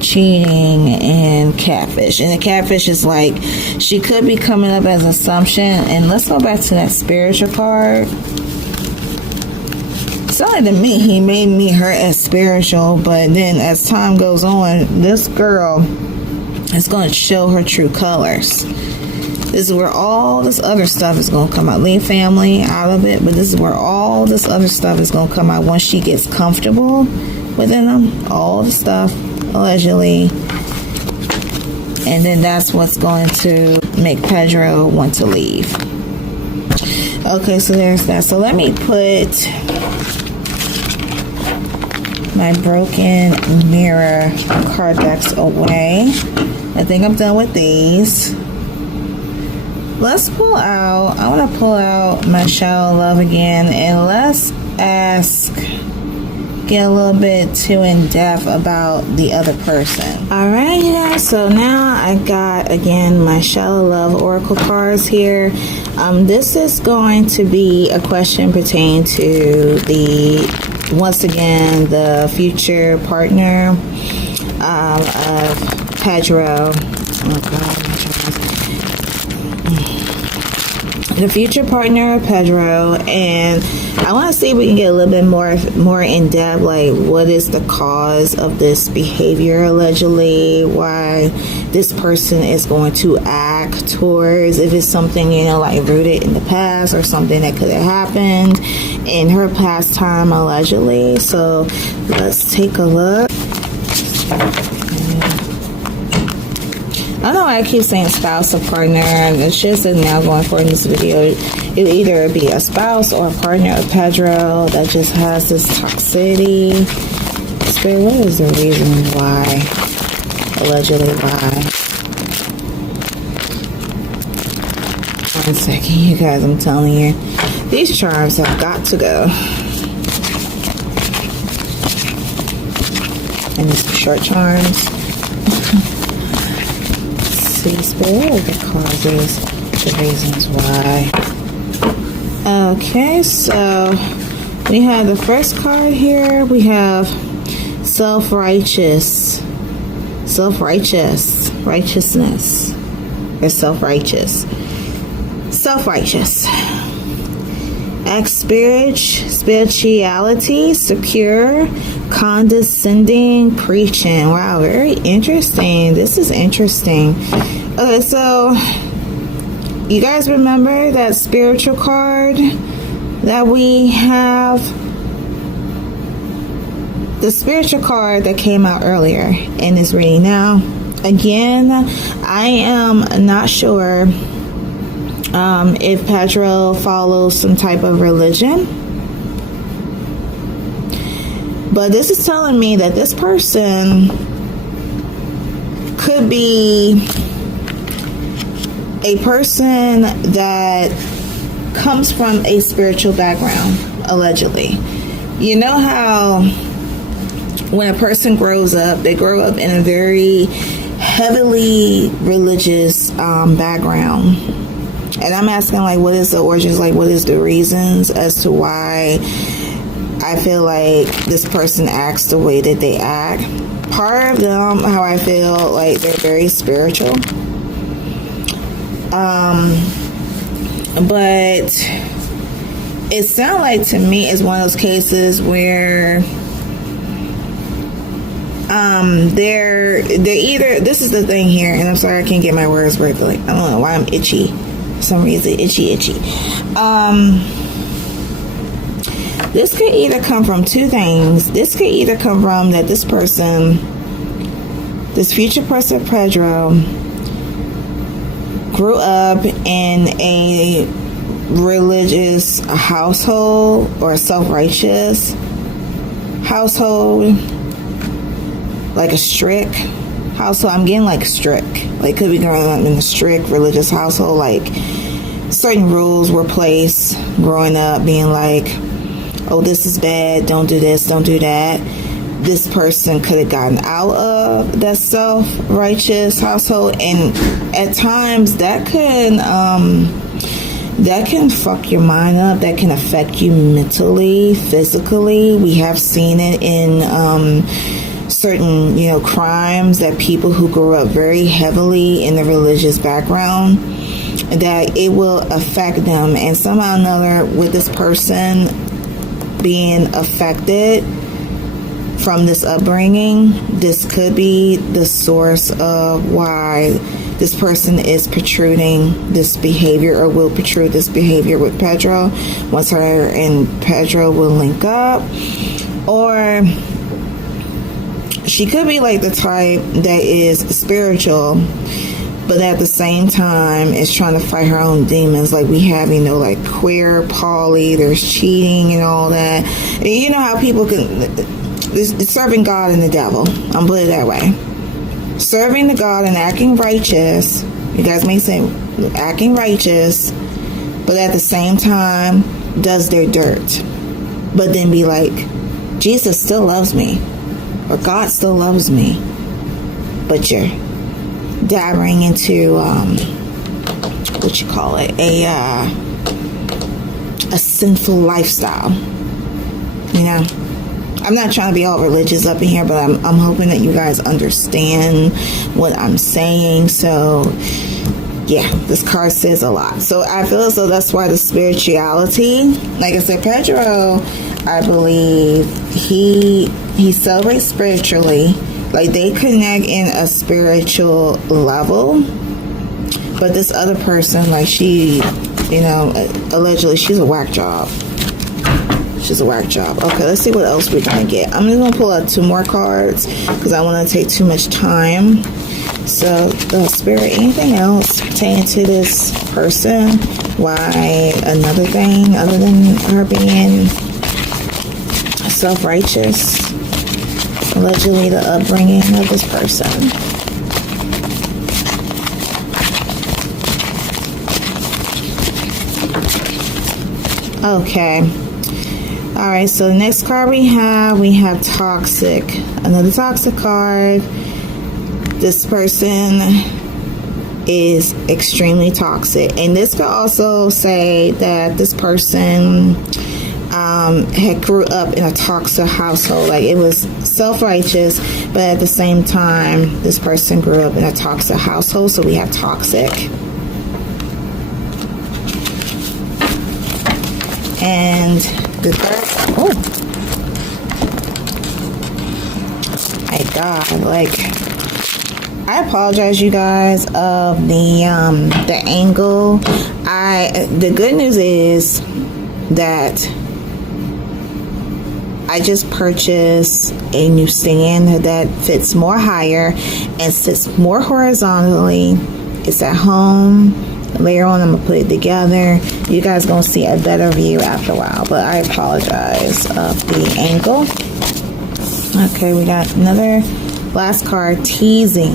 cheating, and catfish. And the catfish is like, she could be coming up as assumption. And let's go back to that spiritual card. Sorry to me, he made me her as spiritual, but then as time goes on, this girl is going to show her true colors. This is where all this other stuff is going to come out. Leave family out of it, but this is where all this other stuff is going to come out once she gets comfortable within them. All the stuff, allegedly. And then that's what's going to make Pedro want to leave. Okay, so there's that. So let me put my broken mirror card decks away. I think I'm done with these. Let's pull out, I want to pull out my shallow love again, and let's get a little bit too in depth about the other person. Alright, you guys, so now I got again my shallow love oracle cards here. This is going to be a question pertaining to once again, the future partner of Pedro. Oh God, the future partner of Pedro, and I want to see if we can get a little bit more in depth, like what is the cause of this behavior allegedly, why this person is going to act towards, if it's something, you know, like rooted in the past or something that could have happened in her past time allegedly. So let's take a look. I know I keep saying spouse or partner. It's just that now going forward in this video, it'll either be a spouse or a partner of Pedro that just has this toxicity. Spirit, what is the reason why? Allegedly why? One second, you guys, I'm telling you. These charms have got to go. And these short charms. Spirit, what are the causes, the reasons why? Okay, so we have the first card here. We have self-righteous, righteousness, or self-righteous, spirituality, secure, condescending, preaching. Wow, very interesting. This is interesting. Okay, so you guys remember that spiritual card that we have? The spiritual card that came out earlier in this reading. Now, again, I am not sure if Pedro follows some type of religion, but this is telling me that this person could be a person that comes from a spiritual background, allegedly. You know how when a person grows up, they grow up in a very heavily religious background. And I'm asking, like, what is the origins, like, what is the reasons as to why I feel like this person acts the way that they act. Part of them, how I feel like they're very spiritual. But it sounds like to me it's one of those cases where they're either, this is the thing here, and I'm sorry I can't get my words right, but like, I don't know why I'm itchy for some reason. Itchy. This could either come from two things. This could either come from that this person, this future person Pedro, grew up in a religious household or self-righteous household, like a strict household. I'm getting like strict, like could be growing up in a strict religious household, like certain rules were placed growing up, being like, oh, this is bad, don't do this, don't do that. This person could have gotten out of that self-righteous household, and at times that can fuck your mind up. That can affect you mentally, physically. We have seen it in certain, crimes, that people who grew up very heavily in the religious background, that it will affect them, and somehow or another, with this person being affected from this upbringing, this could be the source of why this person is protruding this behavior, or will protrude this behavior with Pedro, once her and Pedro will link up. Or she could be like the type that is spiritual, but at the same time is trying to fight her own demons. Like we have, like queer, poly, there's cheating and all that. And you know how people it's serving God and the devil. I'm put it that way. Serving the God and acting righteous. You guys may say acting righteous, but at the same time does their dirt. But then be like, Jesus still loves me, or God still loves me. But you're dabbling into a sinful lifestyle. I'm not trying to be all religious up in here, but I'm hoping that you guys understand what I'm saying. So yeah, this card says a lot. So I feel as though that's why the spirituality, like I said, Pedro, I believe he celebrates spiritually. Like, they connect in a spiritual level. But this other person, like, she, you know, allegedly she's a whack job. She's a whack job. Okay, let's see what else we're gonna get. I'm just gonna pull out 2 more cards because I want to take too much time. So, Spirit, anything else pertaining to this person? Why another thing other than her being self-righteous? Allegedly the upbringing of this person. Okay. Alright, so the next card we have toxic. Another toxic card. This person is extremely toxic. And this could also say that this person had grew up in a toxic household. Like, it was self-righteous, but at the same time, this person grew up in a toxic household. So we have toxic. And the third, oh my God, like, I apologize, you guys, of the angle. The good news is that I just purchased a new stand that fits more higher and sits more horizontally. It's at home. Later on, I'm going to put it together. You guys going to see a better view after a while, but I apologize of the angle. Okay, we got another last card, teasing.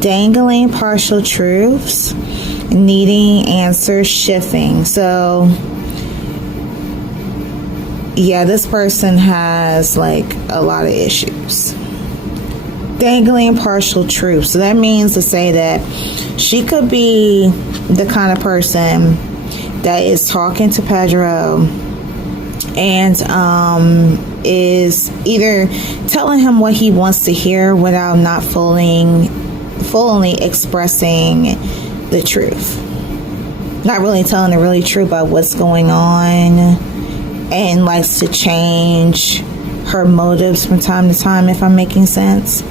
Dangling partial truths, needing answers, shifting. So, yeah, this person has, like, a lot of issues. Dangling partial truths. So that means to say that she could be the kind of person that is talking to Pedro and is either telling him what he wants to hear without not fully expressing the truth. Not really telling the really truth about what's going on, and likes to change her motives from time to time, if I'm making sense.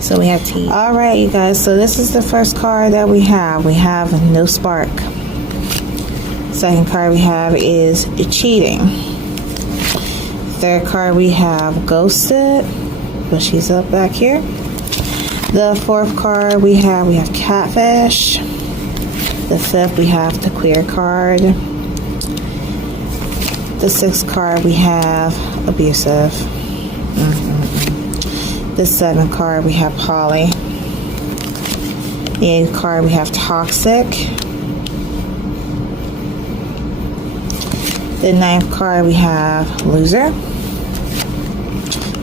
So we have T. Alright, you guys, so this is the first card that we have. We have no spark. Second card we have is cheating. Third card we have ghosted, but she's up back here. The fourth card we have catfish. The fifth we have the queer card. The sixth card we have abusive. The seventh card we have poly. The eighth card we have toxic. The ninth card we have loser.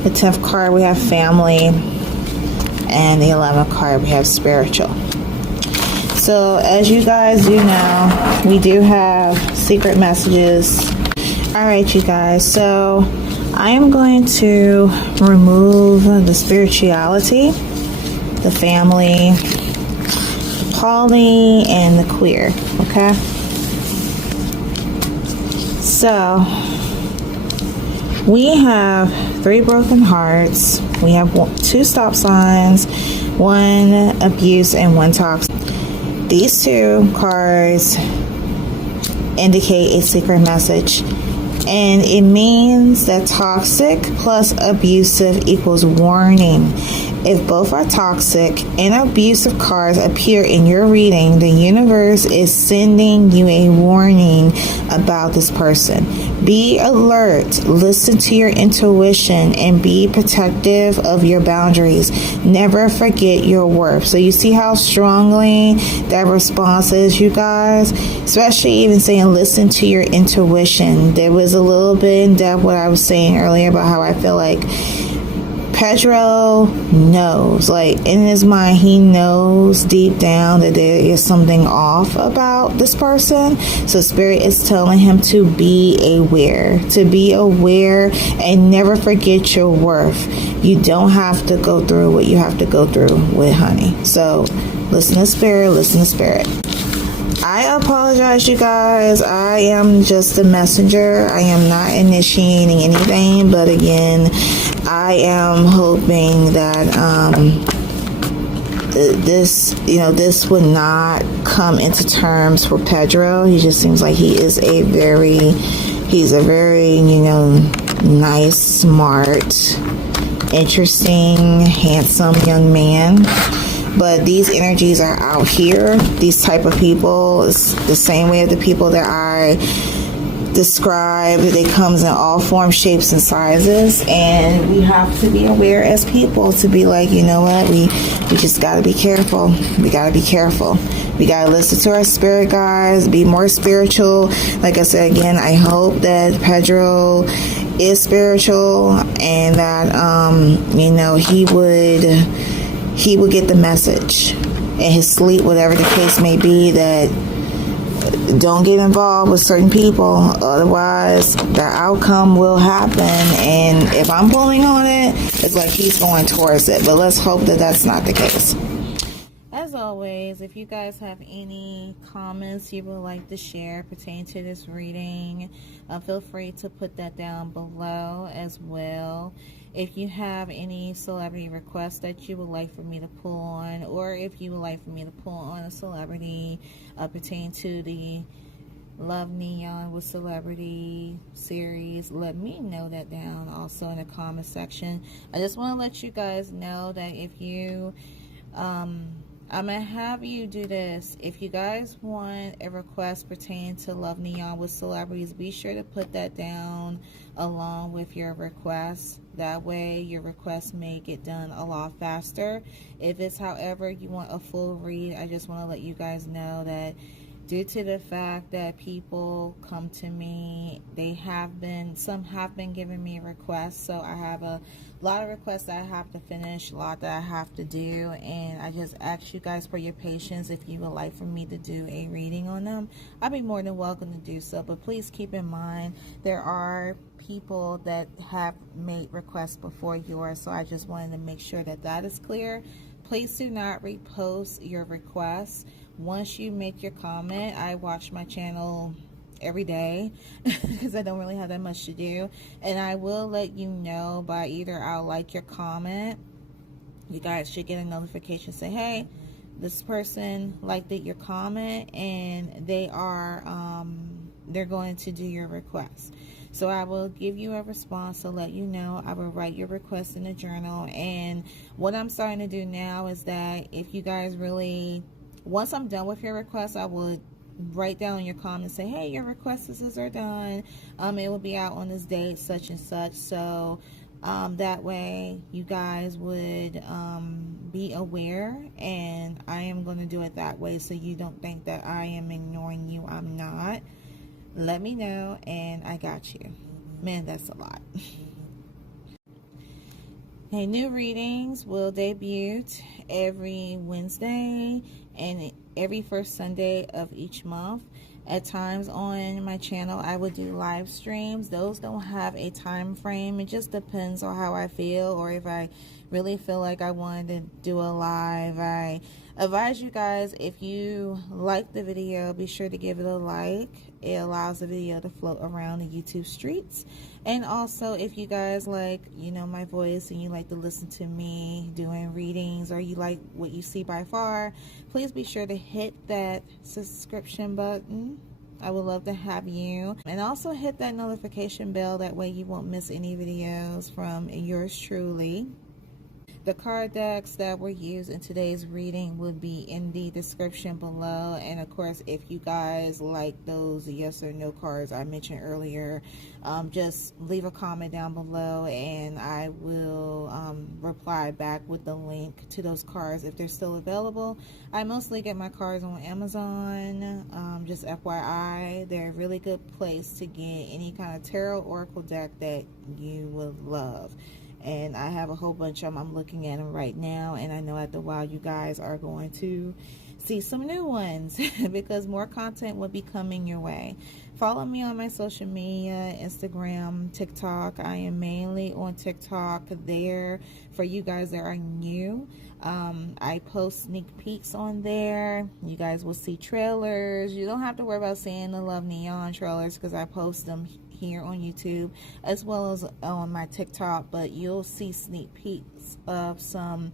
The 10th card we have family. And the 11th card we have spiritual. So as you guys do know, we do have secret messages. Alright, you guys, so I am going to remove the spirituality, the family, the poly, and the queer, okay? So, we have 3 broken hearts, we have 2 stop signs, 1 abuse, and 1 toxic. These 2 cards indicate a secret message. And it means that toxic plus abusive equals warning. If both are toxic and abusive cards appear in your reading, the universe is sending you a warning about this person. Be alert, listen to your intuition, and be protective of your boundaries. Never forget your worth. So you see how strongly that response is, you guys? Especially even saying listen to your intuition. There was a little bit in depth what I was saying earlier about how I feel like Pedro knows, like in his mind, he knows deep down that there is something off about this person. So Spirit is telling him to be aware, and never forget your worth. You don't have to go through what you have to go through with honey. So listen to Spirit, listen to Spirit. I apologize, you guys. I am just a messenger. I am not initiating anything, but again, I am hoping that this would not come into terms for Pedro. He just seems like he's a very, nice, smart, interesting, handsome young man. But these energies are out here. These type of people, it's the same way of the people that I described. They comes in all forms, shapes, and sizes, and we have to be aware as people to be like, you know what, we just got to be careful. We got to be careful. We got to listen to our spirit guides, be more spiritual. Like I said again, I hope that Pedro is spiritual and that he would get the message in his sleep, whatever the case may be, that don't get involved with certain people, otherwise the outcome will happen. And if I'm pulling on it, it's like he's going towards it, but let's hope that that's not the case. As always, if you guys have any comments you would like to share pertaining to this reading, feel free to put that down below as well. If you have any celebrity requests that you would like for me to pull on, or if you would like for me to pull on a celebrity pertaining to the Love Neon with Celebrity series, let me know that down also in the comment section. I just want to let you guys know that if you I'm going to have you do this. If you guys want a request pertaining to Love Neon with Celebrities, be sure to put that down along with your request. That way your request may get done a lot faster. If it's, however, you want a full read, I just want to let you guys know that due to the fact that people come to me, some have been giving me requests, so I have a lot of requests that I have to finish, a lot that I have to do, and I just ask you guys for your patience. If you would like for me to do a reading on them, I'd be more than welcome to do so, but please keep in mind there are people that have made requests before yours, so I just wanted to make sure that that is clear. Please do not repost your requests. Once you make your comment, I watch my channel every day because I don't really have that much to do, and I will let you know by either I'll like your comment. You guys should get a notification say, hey, this person liked your comment and they are they're going to do your request. So I will give you a response to let you know. I will write your request in the journal, and what I'm starting to do now is that if you guys really, once I'm done with your request, I would write down in your comments, say, hey, your requests are done. It will be out on this date, such and such. So that way you guys would be aware, and I am going to do it that way so you don't think that I am ignoring you. I'm not. Let me know, and I got you. Man, that's a lot. Hey, new readings will debut every Wednesday and every first Sunday of each month. At times on my channel, I will do live streams. Those don't have a time frame. It just depends on how I feel, or if I really feel like I wanted to do a live. I advise you guys, if you like the video, be sure to give it a like. It allows the video to float around the YouTube streets. And also, if you guys like, my voice and you like to listen to me doing readings, or you like what you see by far, please be sure to hit that subscription button. I would love to have you. And also hit that notification bell. That way you won't miss any videos from yours truly. The card decks that were used in today's reading would be in the description below. And of course, if you guys like those yes or no cards I mentioned earlier, just leave a comment down below and I will reply back with the link to those cards if they're still available. I mostly get my cards on Amazon. Just FYI, they're a really good place to get any kind of tarot oracle deck that you would love. and I have a whole bunch of them. I'm looking at them right now, and I know after a while you guys are going to see some new ones because more content will be coming your way. Follow me on my social media, Instagram, TikTok. I am mainly on TikTok there for you guys that are new. I post sneak peeks on there. You guys will see trailers. You don't have to worry about seeing the Love Neon trailers because I post them here on YouTube as well as on my TikTok, but you'll see sneak peeks of some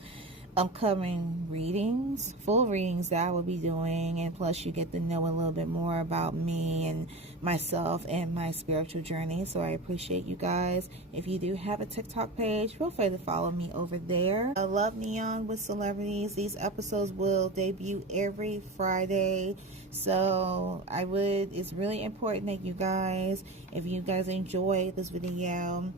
upcoming readings, full readings that I will be doing, and plus you get to know a little bit more about me and myself and my spiritual journey. So I appreciate you guys. If you do have a TikTok page, feel free to follow me over there. I love Neon with Celebrities. These episodes will debut every Friday, so it's really important that you guys, if you guys enjoy this video,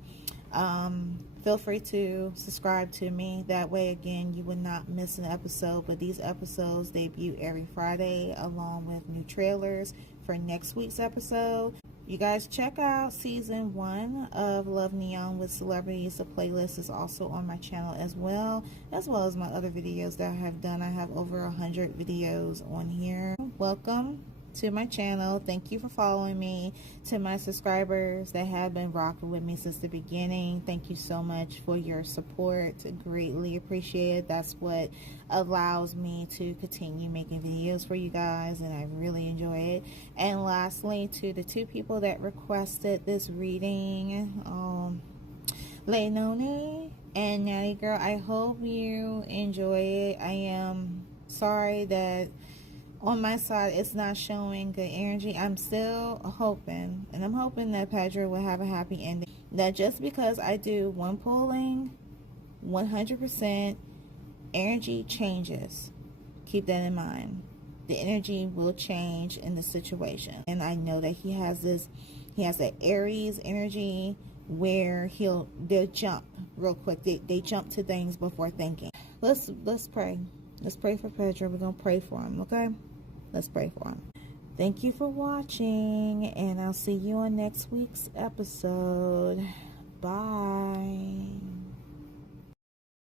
feel free to subscribe to me. That way, again, you will not miss an episode. But these episodes debut every Friday along with new trailers for next week's episode. You guys check out season 1 of Love Neon with Celebrities. The playlist is also on my channel as well as my other videos that I have done. I have over 100 videos on here. Welcome to my channel. Thank you for following me. To my subscribers that have been rocking with me since the beginning, thank you so much for your support. Greatly appreciate it. That's what allows me to continue making videos for you guys, and I really enjoy it. And lastly, to the 2 people that requested this reading, Lena and Natty Girl, I hope you enjoy it. I am sorry that on my side it's not showing good energy. I'm still hoping, and I'm hoping that Pedro will have a happy ending. That just because I do one pulling, 100% energy changes. Keep that in mind. The energy will change in the situation. And I know that he has that Aries energy where they'll jump real quick. They jump to things before thinking. Let's pray. Let's pray for Pedro. We're going to pray for him, okay? Let's pray for him. Thank you for watching, and I'll see you on next week's episode. Bye.